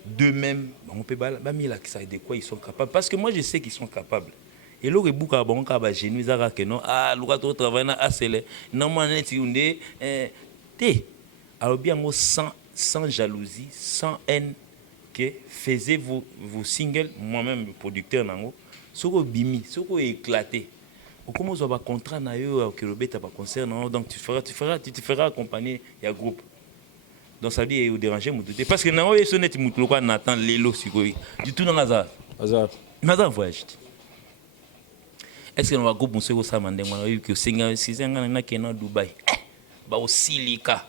d'eux-mêmes. On peut pas de quoi ils sont capables. Parce que moi, je sais qu'ils sont capables. Et là, il y a beaucoup de génie, que non, ah, le travail a accéléré. Non, moi, alors bien, sans jalousie, sans haine, que faisiez vos singles, moi-même, le producteur, ce qui est bimi, ce qui est éclaté. Comment vous avez un contrat que le bête a pas concert, donc tu te feras accompagner il y a groupe. Donc ça veut dire qu'il déranger parce que non, il sonne tu n'attend l'élo du tout dans hasard. Hasard voyage. Est-ce que nous va groupe monsieur au samande que c'est un Dubaï. Ba au Silica.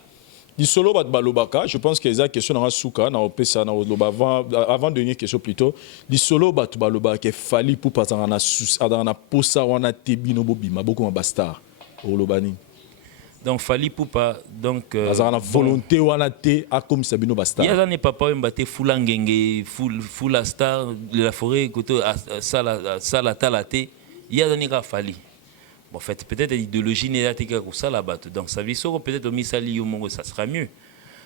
Du solo balobaka, je pense que les question dans souka na opesa na avant dernière question plutôt. Du solo balobaka fali pour pas na posa wana tebino bobima beaucoup ma bastard au lobani. Donc fali pour pas donc na volonté wana te a comme sabino bastard. Il y a des papa mbate fulangenge full star de la forêt côté sala talate. Il y a des fali. Bon, en fait, peut-être l'idéologie négative comme ça là-bas. Donc, ça veut dire peut-être au Misali ou ça sera mieux.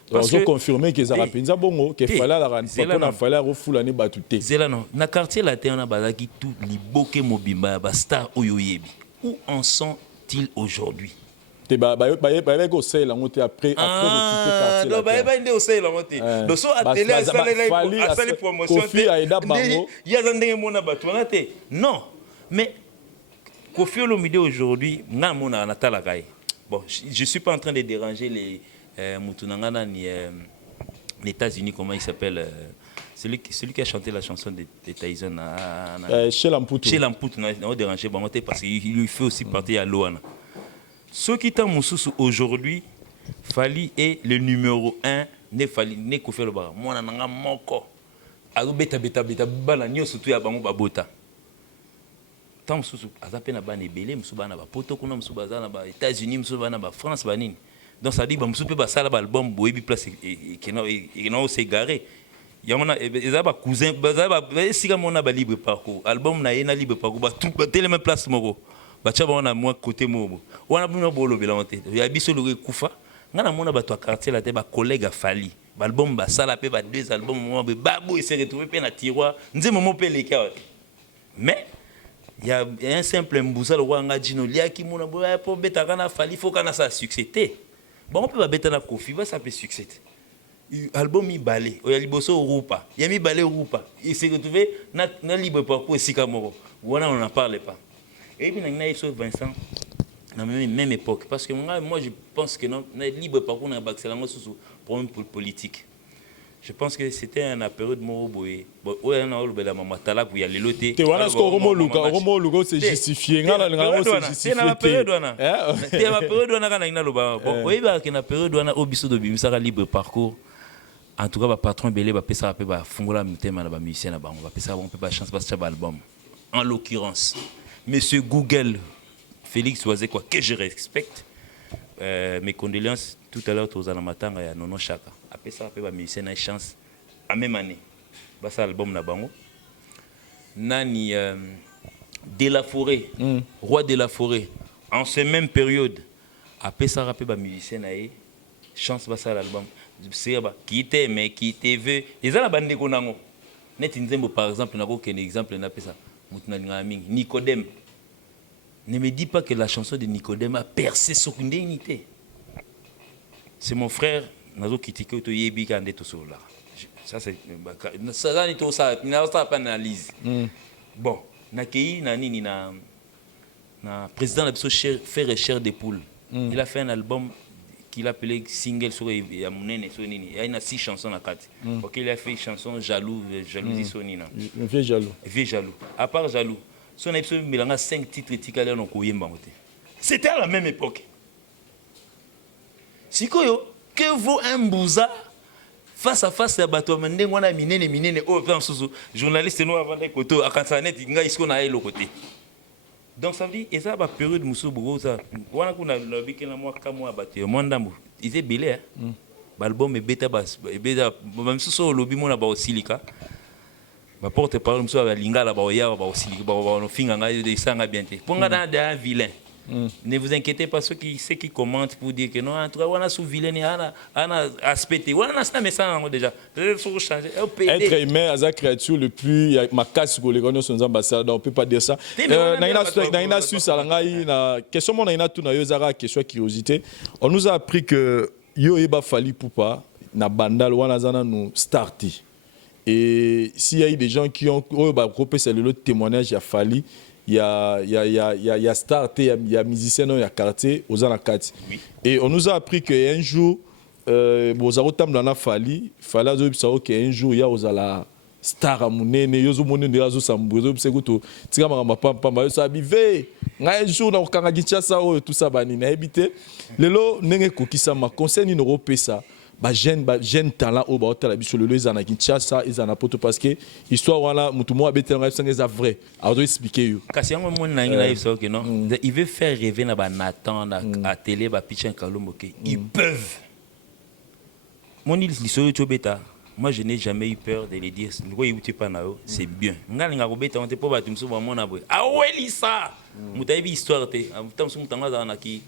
Parce que confirmer que ça a pensa bongo que fallait la rendre pas fallait refoulani batuté. C'est là non. Na quartier là on a bazaki tout li boké mobimba ba star oyoyebi. Où en sont-ils aujourd'hui? Te ba ko sey la monter après quartier. Non ba inde au sey la monter. Donc so à télé à salle promotion. Kofi aida bango. Il y a ndenge mona batu na te. Non. Mais Kofi Olomide aujourd'hui, bon, je ne suis pas en train de déranger les Moutounangana ni les États-Unis, comment il s'appelle celui qui a chanté la chanson de Tyson. Chez Lamputu. Chez Lamputu, on a dérangé parce qu'il fait aussi partie à Loana. Ceux qui sont Moussous aujourd'hui, Fali est le numéro 1, ne Fali, ne Kofi Olomide. Moi, je suis moko. Alors, beta, surtout à Bango Babota. Tant que vous avez des bébés, vous avez des potos, vous avez des États-Unis, vous avez des France. Donc ça dit que vous avez un album qui est garé. Il y a des cousins, si vous avez un libre parcours, l'album est libre parcours, tout est la même place. Vous avez un côté. Vous avez un bolo. Il y a un Koufa. Vous avez un quartier, un collègue à Fali. L'album est deux albums, il s'est retrouvé dans le tiroir. Nous avons les cas. Mais il y a un simple mboussa le roi ngadino lia ki mona boya pour beta kana fali faut kana ça succès. Bon on peut pas beta na Kofi va ça peut succès. Album mi balé, o ya liboso rupa. Ya mi balé rupa. Il s'est retrouvé na libre parcours Sikamoro. Voilà on n'en parle pas. Et puis na Iso Vincent dans même époque parce que moi je pense que non libre parcours na baxelango sous problème politique. Je pense que c'était un période de Moroboé. Bon, ouais, on a eu la maman Talak où il y a les lotés. Tu vois, ce que Romo Lugo c'est justifié. C'est la période où on a. C'est la période où on a gagné le bas. Bon, oui, bah, qu'il y a une période où on a au biseau de Bimisara libre parcours. En tout cas, le patron Belé va passer à la Fungola Mutema, la musicien, on va passer à la chance de passer à l'album. En l'occurrence, Monsieur Google, Félix Oazé, quoi, que je respecte. Mes condoléances tout à l'heure aux Alamatanga et à Nono Chaka. Après ça, après, musicien a une chance à même année. C'est l'album Nabango. Nani De La Forêt, Roi de la Forêt, en cette même période. Après ça, après, musicien a une chance à l'album. C'est qui t'aime, qui te veut. Et ça, la bande de Konango. Par exemple, on a un exemple, on a ça. Nicodème. Ne me dis pas que la chanson de Nicodème a percé sur une dignité. C'est mon frère, Nazo Kitiko, to Yebi Kande to Sola. Ça, c'est. Ça, il n'a pas d'analyse. Bon, Nakei, Nani, président de fait Cher des Poules. Il a fait un album qu'il appelait single sur ya munene sonini. Il y a 6 chansons à 4. OK, il a fait une chanson jalousie sonina. Vieux jaloux. Vieux jaloux. À part jaloux, son épisode il a 5 titres tikala no koyemba ngote. C'était à la même époque. Sikoyo que vaut un bouza face à face à bateau mende ngwana minene oh plan susu journaliste no avant des koto akansanet nga isko na elo côté. Donc ça veut dire et ça ba période musu bugo ça wana kuna lobiki na moi kamwa bateau mondambo ils est belé hein. Album beta même so lobi mona ba osilika ba porte parole musu ba lingala ba oya ba osilika ba no finga nga de sanga bien te ponga dans un vilain. Ne vous inquiétez pas ceux qui commentent pour dire que non en tout cas on a sous vilain ana aspecté on a ça mais ça déjà être aimé à sa créature le plus ma casse pour les gagner son ambassadeur on peut pas dire ça naina su salangai na question mon naina tout na yo zara question curiosité on nous a appris que yo eba fali poupa na bandal wana zana nous starter et s'il y a eu des gens qui ont repéré c'est le témoignage a fali il y a starté, il y a musicien, il y a quartier, aux Anakati. Oui. Et on nous a appris qu'un jour, vous avez dans la fali, fallait qu'un jour, il y a aux ala star à Mounene, il y a aux Mounene, il y a aux Sambouzou, c'est que tu sais, ça bivé. Un jour, dans le Kangagichasa, tout ça, banine, habité. Le lot, n'est que ça m'a conseillé, nous repère ça. Jeune talent au bas la biche le les ana Kinshasa ils ana poto parce que histoire voilà mutumo abete nga c'est vrai alors doit expliquer yo kasi yango mon na ngi ça que non il veut faire rêver na ba Nathan à télé ba pitcher Kalombo que ils peuvent mon il liso yo beta moi je n'ai jamais eu peur de les dire ngo yuti pa na yo c'est bien ngali nga ko beta on te po ba tumso ba mona boy ah ouais lisa mutayebi histoire te tamso mutanga na ki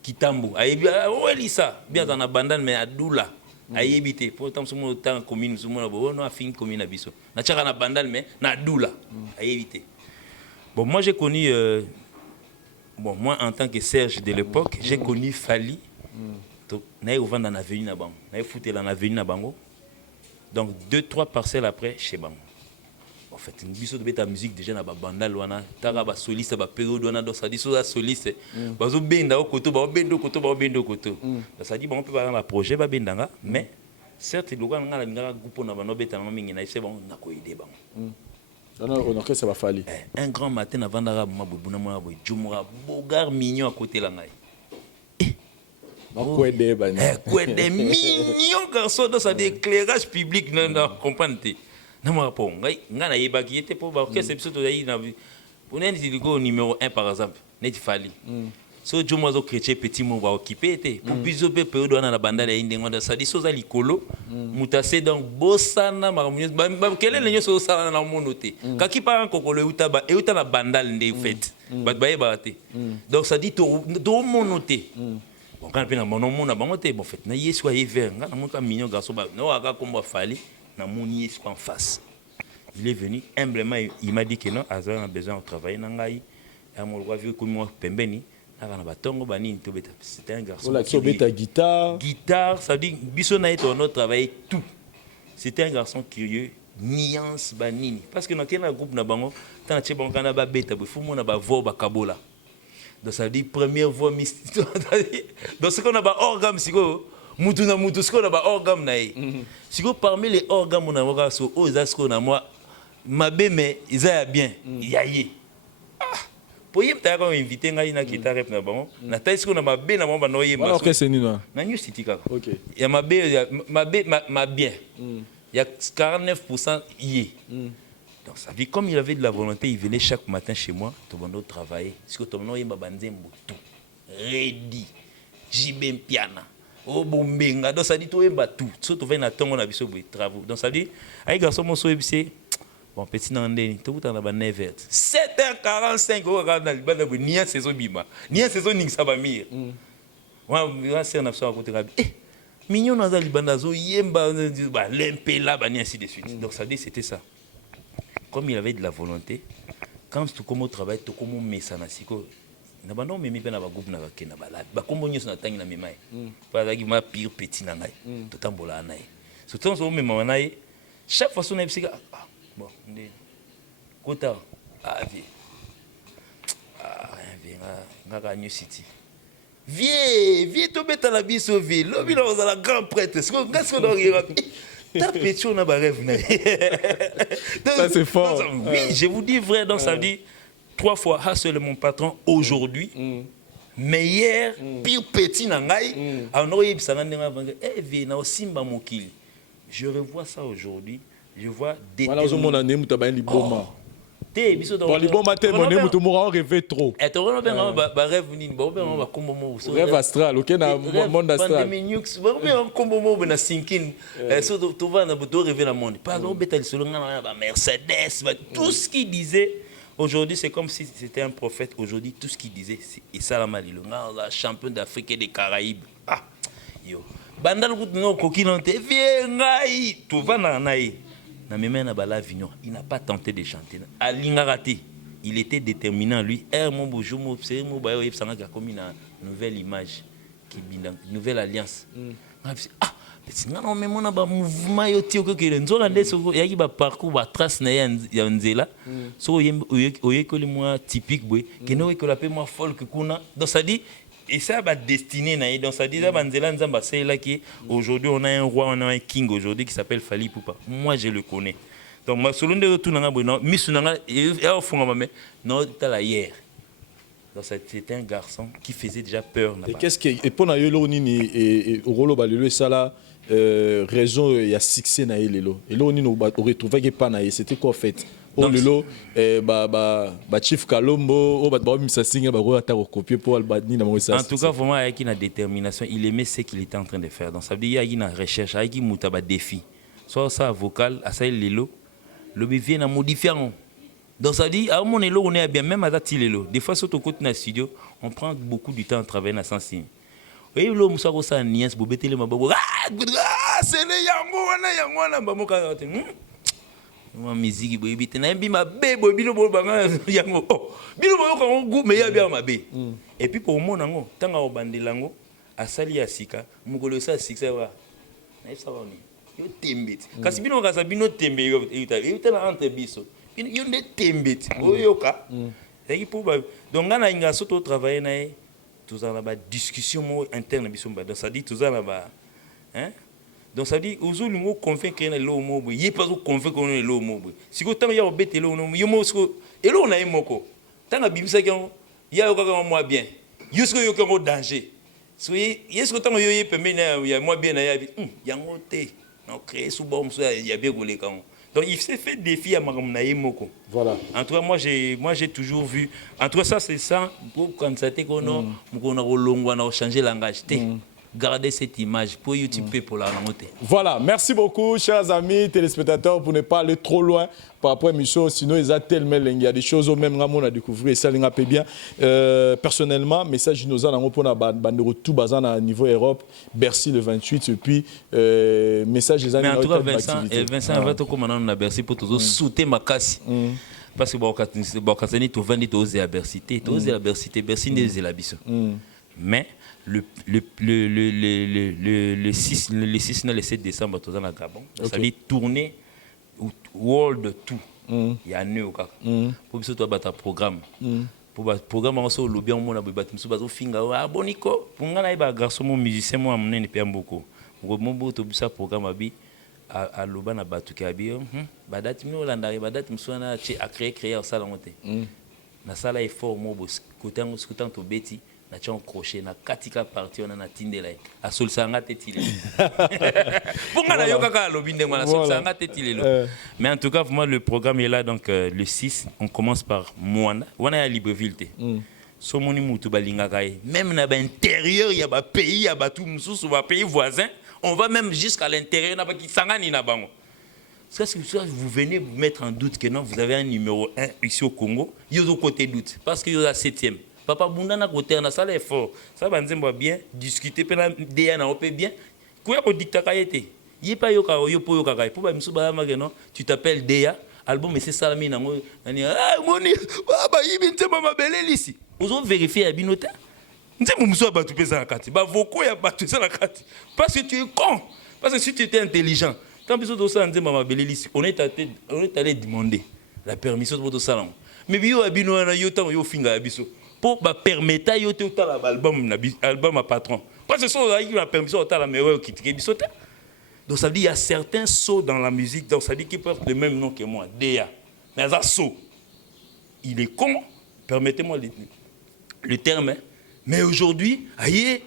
Kitambo ayebi welisa bien dans la bandane mais adula ayebi te pourtant sur mon temps commune sur mon bo no afin commune abiso na tchaka na bandane mais na adula ayebi te bon moi j'ai connu bon moi en tant que Serge de l'époque j'ai connu Fali donc naï ouvant dans l'avenue na bango naï fouté dans l'avenue na bango donc 2-3 parcelles après chez bango. En fait, une biso de beta musique déjà na ba bandal wana taka ba soliste ba période wana donc ça dit so soliste bazo benda au koto ba bendo koto ça dit bon on peut pas dans projet ba bendanga mais certes le gars ngala ngala groupe na ba no beta na mingi na c'est bon na ko aider bango on a que ça va falloir un grand matin avant d'ara mabubu na moi boy jumura bogar mignon à côté la ngai quoi aider ba quoi des mignon garçon dans ça d'éclairage public non comprendre. Non, ngana yebaki était pour orchestre episode na on est dit numéro 1 par exemple net fali so jomo zo chrétien petit mo va occuper était pour biso pe période on na bandala indengo ça dit so za likolo mutase donc bosana maramunyo quel lenyo so sala na monoté kaki pa kokolo utaba e uta na bandal ndé fait ba yebate donc ça dit do monoté bon quand na mono bango te bon fait na yesu a hiver ngana mo ka mignon garçon ba no aka komba fali na moni en face. Il est venu humblement, il m'a dit que non, Azar a besoin de travailler dans ngai. Et mon roi vu comme moi pembeni, na ba tongo bani to beta. C'était un garçon. On a beta guitare, ça dit biso na eto no travailler tout. C'était un garçon curieux, nuance banini parce que dans quel groupe na bango, tant che bon kana ba beta, faut mon na ba voix ba kabola. Donc ça dit première voix mystique. Donc ce qu'on a ba organe siko mutu na mutu siko na ba organe na ye. Siko parmi les organes mon avocat so ozasko na moi mabe mais isa bien yaye pour y être invité ngai na kita rep na bango na taisiko na mabe na mo ba no yema alors que c'est nino na New City kaka OK ya mabe ma bien il y a 49% yé donc ça dit comme il avait de la volonté il venait chaque matin chez moi to bando travailler siko to no yema banzembo tout ready jibem piana oh bombenga donc ça dit to yemba tout surtout vient na tongo na biso bo travaux donc ça dit ay garçon mo so ebise bon petit nandeni to kutana ba 9h 7h45 au regarde na bana bo nia saison bima nia saison ning sabamir wa c'est na so côté rabi mignon na za libanda zo yemba ba lempela ba ni ainsi de suite donc ça dit c'était ça comme il avait de la volonté quand tu comme au travail to comme messana siko na bando memi pe na ba groupe na ba kena ba la ba kombo nyoso na tangi na memai pa za ki ma pire petit na ngai to tambola na ye surtout so mema na ye chaque fois son epsika bon ndé kota vie nga New City Viens tomber dans la biso vie. L'homme il est la grand prêtre. Ce qu'on doit regarder. T'as pété on a pas rêve. Ça c'est fort. Oui, je vous dis vrai. Donc ça veut dire 3 fois Hassel mon patron aujourd'hui. Meilleur, pire petit nangai. Alors il s'en a simba mokili. Je revois ça aujourd'hui. Je vois des. Voilà, au monde année, muta ba liboma. Bon, liboma te mon nez muta moura rêver trop. Et tu vois bien ba rêve ni ba combo mo. Rêve astral, OK na monde astral. Ba combo mo na sinking. So tu vas na boto rêver la monde. Pas au bétal solo na ba Mercedes, tout ce qu'il disait. Aujourd'hui, c'est comme si c'était un prophète. Aujourd'hui, tout ce qu'il disait, c'est Issa Malilo, la champion d'Afrique et des Caraïbes. Ah, yo. Bandal no kokinante, viens ngai, tu vas na naï. Na même na bala vignon, il n'a pas tenté de chanter. À Lingarati, il était déterminant lui. Mon bonjour, mon c'est mon bayo yep sanga comme une nouvelle image qui binda, nouvelle alliance. Ah, singa no memo na ba mouvement yo ti okokele nzola ndeso yaki ba parcours ba trace na ya nzela so oyekoli moi typique boy keno ekola pe moi folk kuna donc ça dit et ça va destiné na donc ça dit ça ba nzela nzamba c'est là qui aujourd'hui on a un roi on a un king aujourd'hui qui s'appelle Fally Ipupa. Moi je le connais donc ma solonde retour na boy non misu na ya ofunga mame non tala hier. Donc c'était un garçon qui faisait déjà peur. Et qu'est-ce que et pour na yelo nini et rolo balelo ça là raison il y a succès na yelo et là on nous retrouver que pas na c'était quoi en fait on lelo ba chief Kalombo o ba misa singa ba ata copier pour albani na mo ça. En tout cas vraiment avec une détermination, il aimait ce qu'il était en train de faire. Donc ça veut dire il y a une recherche, il y a muta ba défi. Soit ça vocal, à ça lelo, le vient à modifier. Donc ça dit, à mon élo, on est bien, même à Datilelo. Des fois, sur ton côté dans le studio, on prend beaucoup de temps à travailler dans le signe. Et là, on s'en ça nièce, pour bêter les mabou. Ah, c'est le yango, on a yango, ma musique, boy, bite na mbi ma bé, boy, bilo bo banga yango. Oh, bilo bo ko goût meilleur bien ma bé. Et puis pour mon nango, tanga o bandelango, asali asika, mukolo sa siksa wa. Na isa wa ni. Yo tembet. Kasi bino ka sabino tembe yo na ante biso. Yo ne tembet oyoka et pour donc ngana inga soto travailler na tous en la discussion interne biso donc ça dit tous en là hein donc ça dit ozulingo convaincre na lo mobo yé pas convaincre na lo mobo si ko tam ya obete lo no yo mosko elo na imoko tanga bimisa ki ya yo ka moi bien yusko yo ko danger so yesko tam yo yé pembe na ya moi bien na ya yango te non créer sous bombe so ya bien ko le kan. Donc il s'est fait défi à Magamnaï Moko. Voilà. En tout cas, moi j'ai toujours vu. En tout cas, ça c'est ça. Pour constater qu'on a changé le langage. Gardez cette image pour YouTube pour la remonter. Voilà. Merci beaucoup, chers amis téléspectateurs, pour ne pas aller trop loin par rapport à l'émission. Sinon, il y a des choses au même moment à découvrir. Ça, il y bien. Personnellement, message innocent pour la tout basé à niveau Europe, Bercy le 28. Et puis, message des amis. Mais en tout cas, Vincent va te commander à Bercy pour te soutenir ma casse. Parce que Bakasani, tu vends à Bercy. Tu es à Bercy. Bercy n'est la biso. Mais le 6 le 7 décembre, tu es à Gabon. Ça veut dire tourner World Tour. Il y a un nœud au cas. Pour que tu aies un programme. Pour le programme, on a lobby, on a un finger. Ah, boniko. Pour nga na garçon musicien, moi, je ne peux pas beaucoup. Pour moi, tu as un programme à loba na batu kabi. Badati mi Holanda, badati mswana a créer au salon monté. Na sala effort mo bos. Côté to beti. Na tchon crochet na katika parti on a tindela a sol sanga tetile ponga na yoka ka lobi ndenge na sol sanga tetile mais en tout cas moi le programme est là donc le 6 on commence par Moana wana ya Libreville te so moni mutu balinga kai même na ba intérieur ya ba pays ya ba tout mususu ba pays voisins on va même jusqu'à l'intérieur na ba ki sangani na bango. Parce que vous venez vous mettre en doute que non vous avez un numéro 1 ici au Congo il y a au côté doute parce qu'il y a 7e. Papa Bunda na côté na salle effort ça va nzemba bien discuter pena DA na opé bien quoi ko dicta kayete yi pa yoka yo po yoka kay pour ba misu ba mageno tu t'appelles DA album mais c'est ça mi na ngani ah moni baba yibi nzemba mabele lisi ozo vérifier ya binota nzemba musu ba tu pesa na kati ba voko ya ba tu ça na kati parce que tu es con parce que si tu étais intelligent tant biso do ça nzemba mabele lisi on est allé demander la permission de votre salon mais bio abino na yo tan yo finga biso pour permettre yo te otala album à patron. Parce que ça il a permission otala meilleur qui bisote. Donc ça veut dire il y a certains sauts dans la musique, donc ça veut dire qu'ils portent le même nom que moi, Déa. Mais ça saut. Il est con, permettez-moi le terme, hein. Mais aujourd'hui, aïe,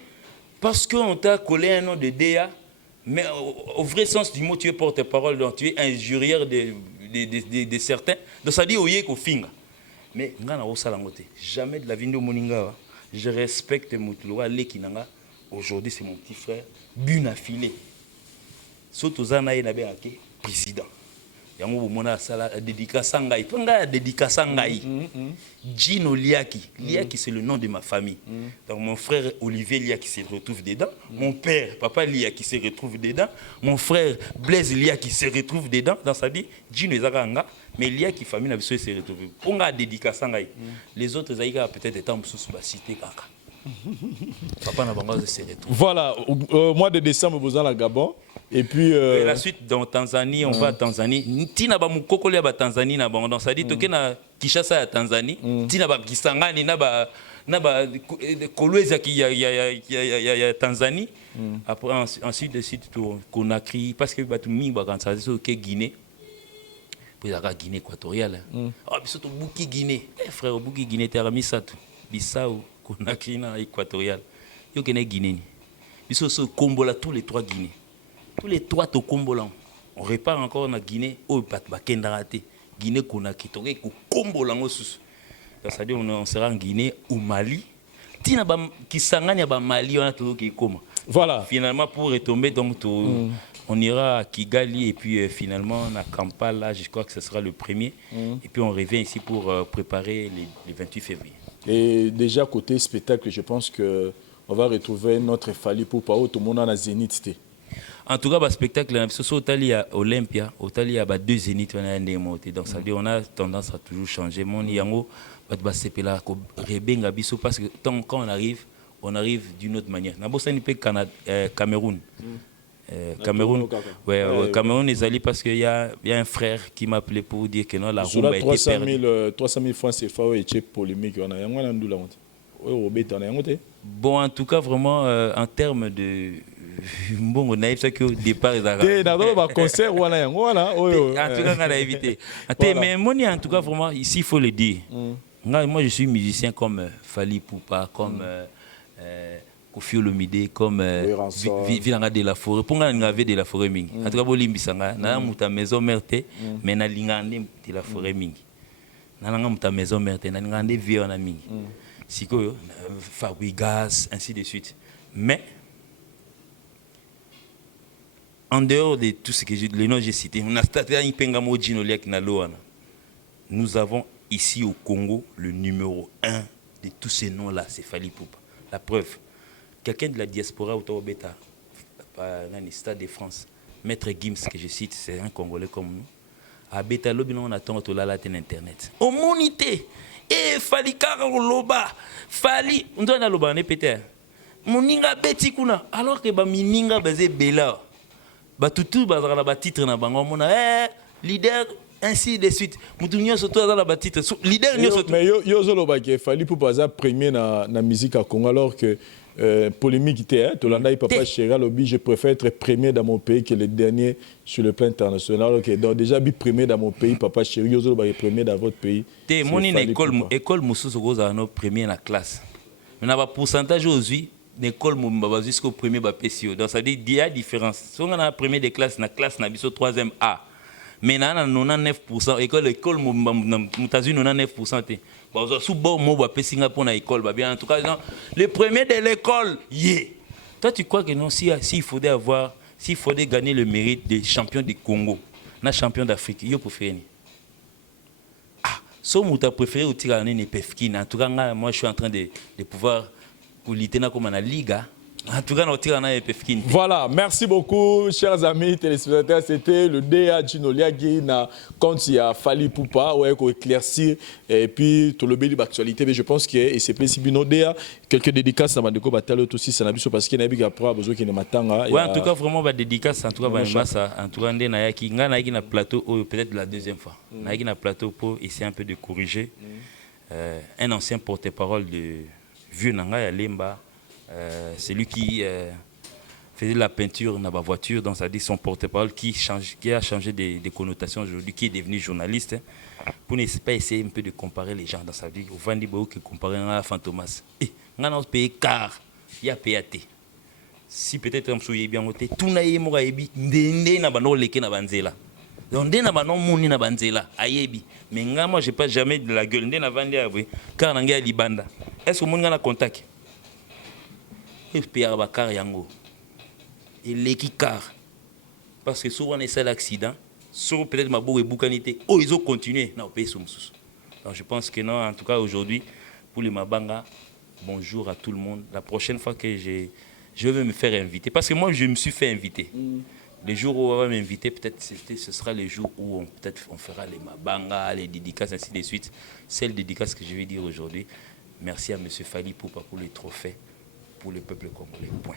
parce qu'on t'a collé un nom de Déa, mais au vrai sens du mot, tu es porte-parole, donc tu es injurieur de certains. Donc ça dit oye ko finga. Mais jamais de la vie de Moninga, je respecte Moutouloa Lekinanga. Aujourd'hui, c'est mon petit frère, Buna Filé. Surtout Zanaï Nabeake, président. Yango mona sala dédicace ngai. Ponga dédicace ngai. Gino Liaki. Liaki c'est le nom de ma famille. Donc mon frère Olivier Liaki se retrouve dedans. Mon père Papa Liaki se retrouve dedans. Mon frère Blaise Liaki se retrouve dedans. Dans sa vie Gino Ezakanga. Mais Liaki famille na biso se retrouve. Ponga dédicace ngai. Les autres zaïga peut-être étant sous ba cité kaka. Papa na bango se retrouve. Voilà, au mois de décembre vous allez à Gabon. Et puis la suite dans Tanzanie, on va à Tanzanie. Tina ba mukokole ba Tanzanie na bango. Donc ça dit toke na Kinshasa à Tanzanie. Tina ba Kisangani na ba Kolwezi ya Tanzanie. Après ensuite de suite Conakry parce que batu mingi ba kansa so ke Guinée. Puis la Guinée équatoriale. Ah biso to buki Guinée. Eh frère buki Guinée termisa tout. Bissau Conakry na équatoriale. Yo kene Guinée. Biso so kombola tous les trois Guinées. Tous les trois au Combolan. On repart encore en Guinée, au Kendarate, Guinée Conakry, au Combolan. C'est-à-dire on sera en Guinée ou Mali. Tina Kisangani ba Mali on a tout qui comme. Voilà. Finalement pour retomber donc on ira à Kigali et puis finalement à Kampala, je crois que ce sera le premier. Et puis on revient ici pour préparer les 28 février. Et déjà côté spectacle, je pense que on va retrouver notre Fally Ipupa tout le monde à Zénith. En tout cas, le spectacle, au à Olympia, au à deux zéniths, on a un monté. Donc, ça veut dire on a tendance à toujours changer. Mon yango, parce que quand on arrive d'une autre manière. On a Cameroun. Cameroun, ouais, Cameroun, ils allaient parce qu'il y a un frère qui m'a appelé pour dire que non, la roue a été perdue. 300 000 francs CFA et polémique. Bon, en tout cas, vraiment, en termes de. Bon, on a évité qu'au départ, ils arrivent. En tout cas, on a évité. Mais moi, en tout cas, vraiment, ici, il faut le dire. Moi, je suis musicien comme Fally Ipupa, comme Koffi Olomide, comme Vilanga de la Forêt. Pour moi, on de la Forêt mingi. En tout cas, on limbisanga. Na muta maison merte, mais na lingande de la Forêt mingi. Na muta maison merte, na lingande vie na mingi. Siko, Fabregas, ainsi de suite. Mais en dehors de tout ce que les noms que j'ai cités, nous avons ici au Congo le numéro 1 de tous ces noms-là, c'est Fally Ipupa. La preuve, quelqu'un de la diaspora au Beta, dans le Stade de France, Maître Gims, que je cite, c'est un Congolais comme nous. À Beta, on attend tout là, Internet. Au monité, et Fally Karoloba, Fally, on doit aller au Péter. Moninga Beti Kuna, alors que Mininga Bazé Bela. Tout ba titre na bango mona leader ainsi de suite mutunyo surtout dans la titre leader mais yo zolo ba ke Fally Ipupa za premier na musique à Congo alors que polémique était to landa papa chéri lobby je préfère être premier dans mon pays que le dernier sur le plan international. OK, donc déjà bi premier dans mon pays papa chéri yo zolo ba premier dans votre pays. Té moni école mususu goza no premier na classe. Mais na ba pourcentage aujourd'hui l'école m'a jusqu'au premier PCO. Donc ça dit il y a différence. Si on a premier de classe na 3e A. Mais na 99% école mutazu 99% te. Ba sous bon mo ba pesinga pour na école ba bien en tout cas le premier de l'école. Toi tu crois que non si il faudrait gagner le mérite de champion du Congo, na champion d'Afrique, yo préféré. So muta préféré ou tira ne pefkin. En tout cas moi je suis en train de pouvoir comme la Liga. En tout cas, voilà, merci beaucoup, chers amis téléspectateurs. C'était le DA Gino Liaki na quand il y a Fally Ipupa, ouais, pour éclaircir et puis tout le béni d'actualité. Mais je pense que c'est possible no DA quelques dédicaces à Mandeko Batalo aussi, ça n'a pas parce qu'il y a des après besoin qu'il ne m'attend. Ouais, en tout cas, vraiment, bah dédicace, en tout cas, bah massa, en tout cas, on a qui na plateau, peut-être la deuxième fois. On a qui na plateau pour essayer un peu de corriger. un ancien porte-parole de Vieux Nanga Yalemba, celui qui faisait la peinture dans ma voiture, donc ça dit son porte-parole qui a changé des connotations aujourd'hui, qui est devenu journaliste, pour ne pas essayer un peu de comparer les gens dans sa vie. Au fond, il faut comparer à Fantomas. On a payé car il y a PAT. Si peut-être on souille bien côté, tout n'a pas moi ebi, ndé na bano leke na banzela. Donc ndé na bano moni na banzela, ayebi. Mais moi j'ai pas jamais de la gueule, ndé na vandi abri, car nanga libanda. Est-ce que mon gars na contact? Et puis à bakar yango. Et leki car. Parce que souvent on essaie l'accident, souvent peut-être ma boue et boucanité, oh ils ont continué, non pays soumsous. Donc je pense que non, en tout cas aujourd'hui pour les Mabanga, bonjour à tout le monde. La prochaine fois que je vais me faire inviter. Parce que moi, je me suis fait inviter. Les jours où on va m'inviter, peut-être ce sera les jours où on fera les Mabanga, les dédicaces, ainsi de suite. C'est le dédicace que je vais dire aujourd'hui. Merci à M. Fali Poupa pour les trophées pour le peuple congolais. Point.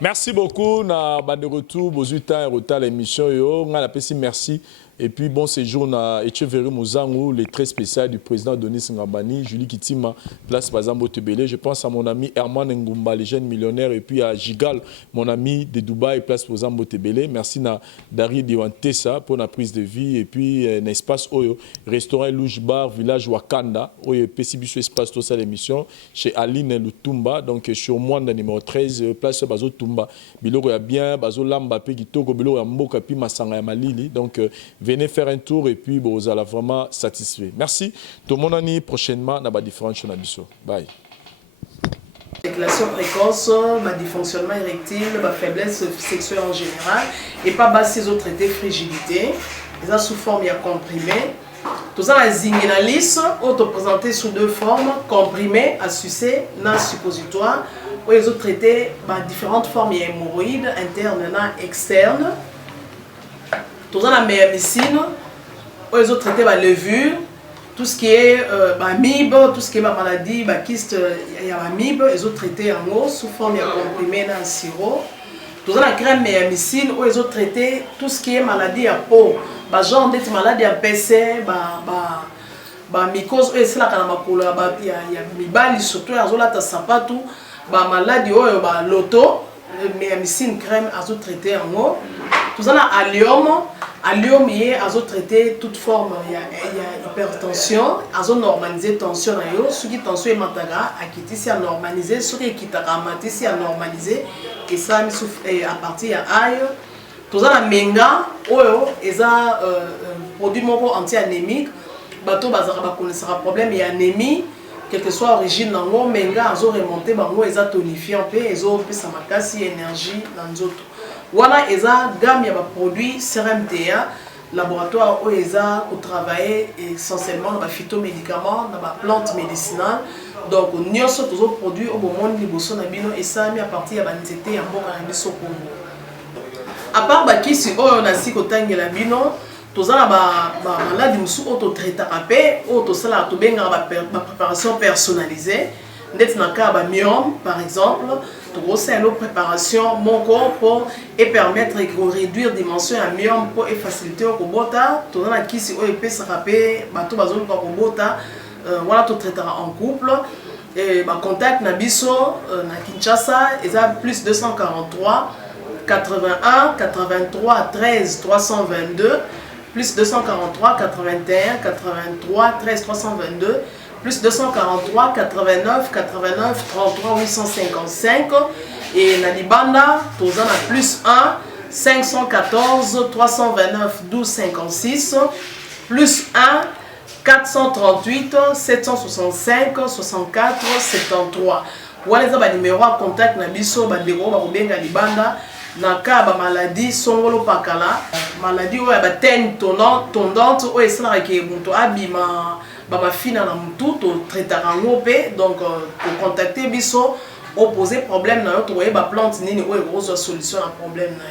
Merci beaucoup. Na bande retour, Bozuta et Rota l'émission. On a merci. Et puis bon séjour na Echeverry Mouzangou, les très spécial du président Denis Ngambani, Julie Kitima, place Bazambo Tebele. Je pense à mon ami Herman Ngumba, les jeunes millionnaires, et puis à Gigal, mon ami de Dubaï, place Bazambo Tebele. Merci na Dari Diwantesa pour la prise de vie. Et puis un espace Oyo, restaurant Louche Bar, village Wakanda, Oyo Pessibiso espace tout ça l'émission, chez Aline Lutumba, donc sur Mwanda numéro 13, place Bazo Tumba. Biloko ya bien, Bazo Lamba, Pegitoko, Biloko ya Mboka, puis Masanga ya Malili. Donc venez faire un tour et puis vous allez vraiment satisfait. Merci. Tout le monde en prochainement dans différentes choses. Bye. Éjaculation précoce, dysfonctionnement érectile, faiblesse sexuelle en général et pas bas ces autres traités frigidité. Ils ont sous forme comprimé. Tout ça, la zinguinalis, on te présenté sous deux formes, comprimé, à sucer, na suppositoire. Où les autres traités, différentes formes, il y a hémorroïdes, internes, externes. Tout ça, la méamycine, où les autres traités, levure, tout ce qui est amibe, tout ce qui est maladie, kyste, il y a amibe, les autres traités en eau, sous forme comprimé dans le sirop. Tout ça, la crème méamycine, où les autres traités, tout ce qui est maladie à peau, genre d'être maladie à PC, mycose, c'est là qu'il y a mibali, surtout, il y a tout, maladie, l'auto, méamycine, crème, azo traité en eau. Tout ça, allium, allium, il y a azo traité toute forme, il y a hypertension, azo normaliser tension, ce qui tension est mataga, à quitter si à normaliser, ce qui est quitte si à normaliser, et ça, à partir de aïe. Tout ça, la menga, ils ont produit anti-anémique, bateau connaissera problème, il y a anémie, quelle que soit l'origine, menga, ils ont remonté, ils ont tonifié un peu, ils ont fait sa makasi, énergie dans les autres. Voilà, ils ont gamme de produits CRMTA, laboratoire où ils ont travaillé essentiellement dans les phytomédicaments, dans les plantes médicinales. Donc, nous avons tous les produits au moment où nous avons et ça mis à partir de l'anxiété et à Congo. À part si on a si la bino, tous les maladies qui sont traités ou tous la préparation personnalisée, myome par exemple, tout ça une préparation mon corps et permettre de réduire la dimension à myome pour faciliter le robota. Tout le qui si on peut se rappeler, tout bazon pour robota, voilà tout traitera en couple. Et contact nabiso na Kinshasa, ils ont plus 243 81 83 13 322 plus 243 81 83 13 322 plus 243 89 89 33 855 et Nalibanda tous en a plus 1 514 329 12 56 plus 1 438 765 64 73. Voilà les numéros à contact na biso bandeko ba kobenga libanda na ka ba maladie songolo pakala maladie oyo ba tene tondante oyo esala ke muto abima ba mafina na mutu to traitera ngope donc ko contacter biso opposer problème na yo to ba plante nini oyo ko solution na problème na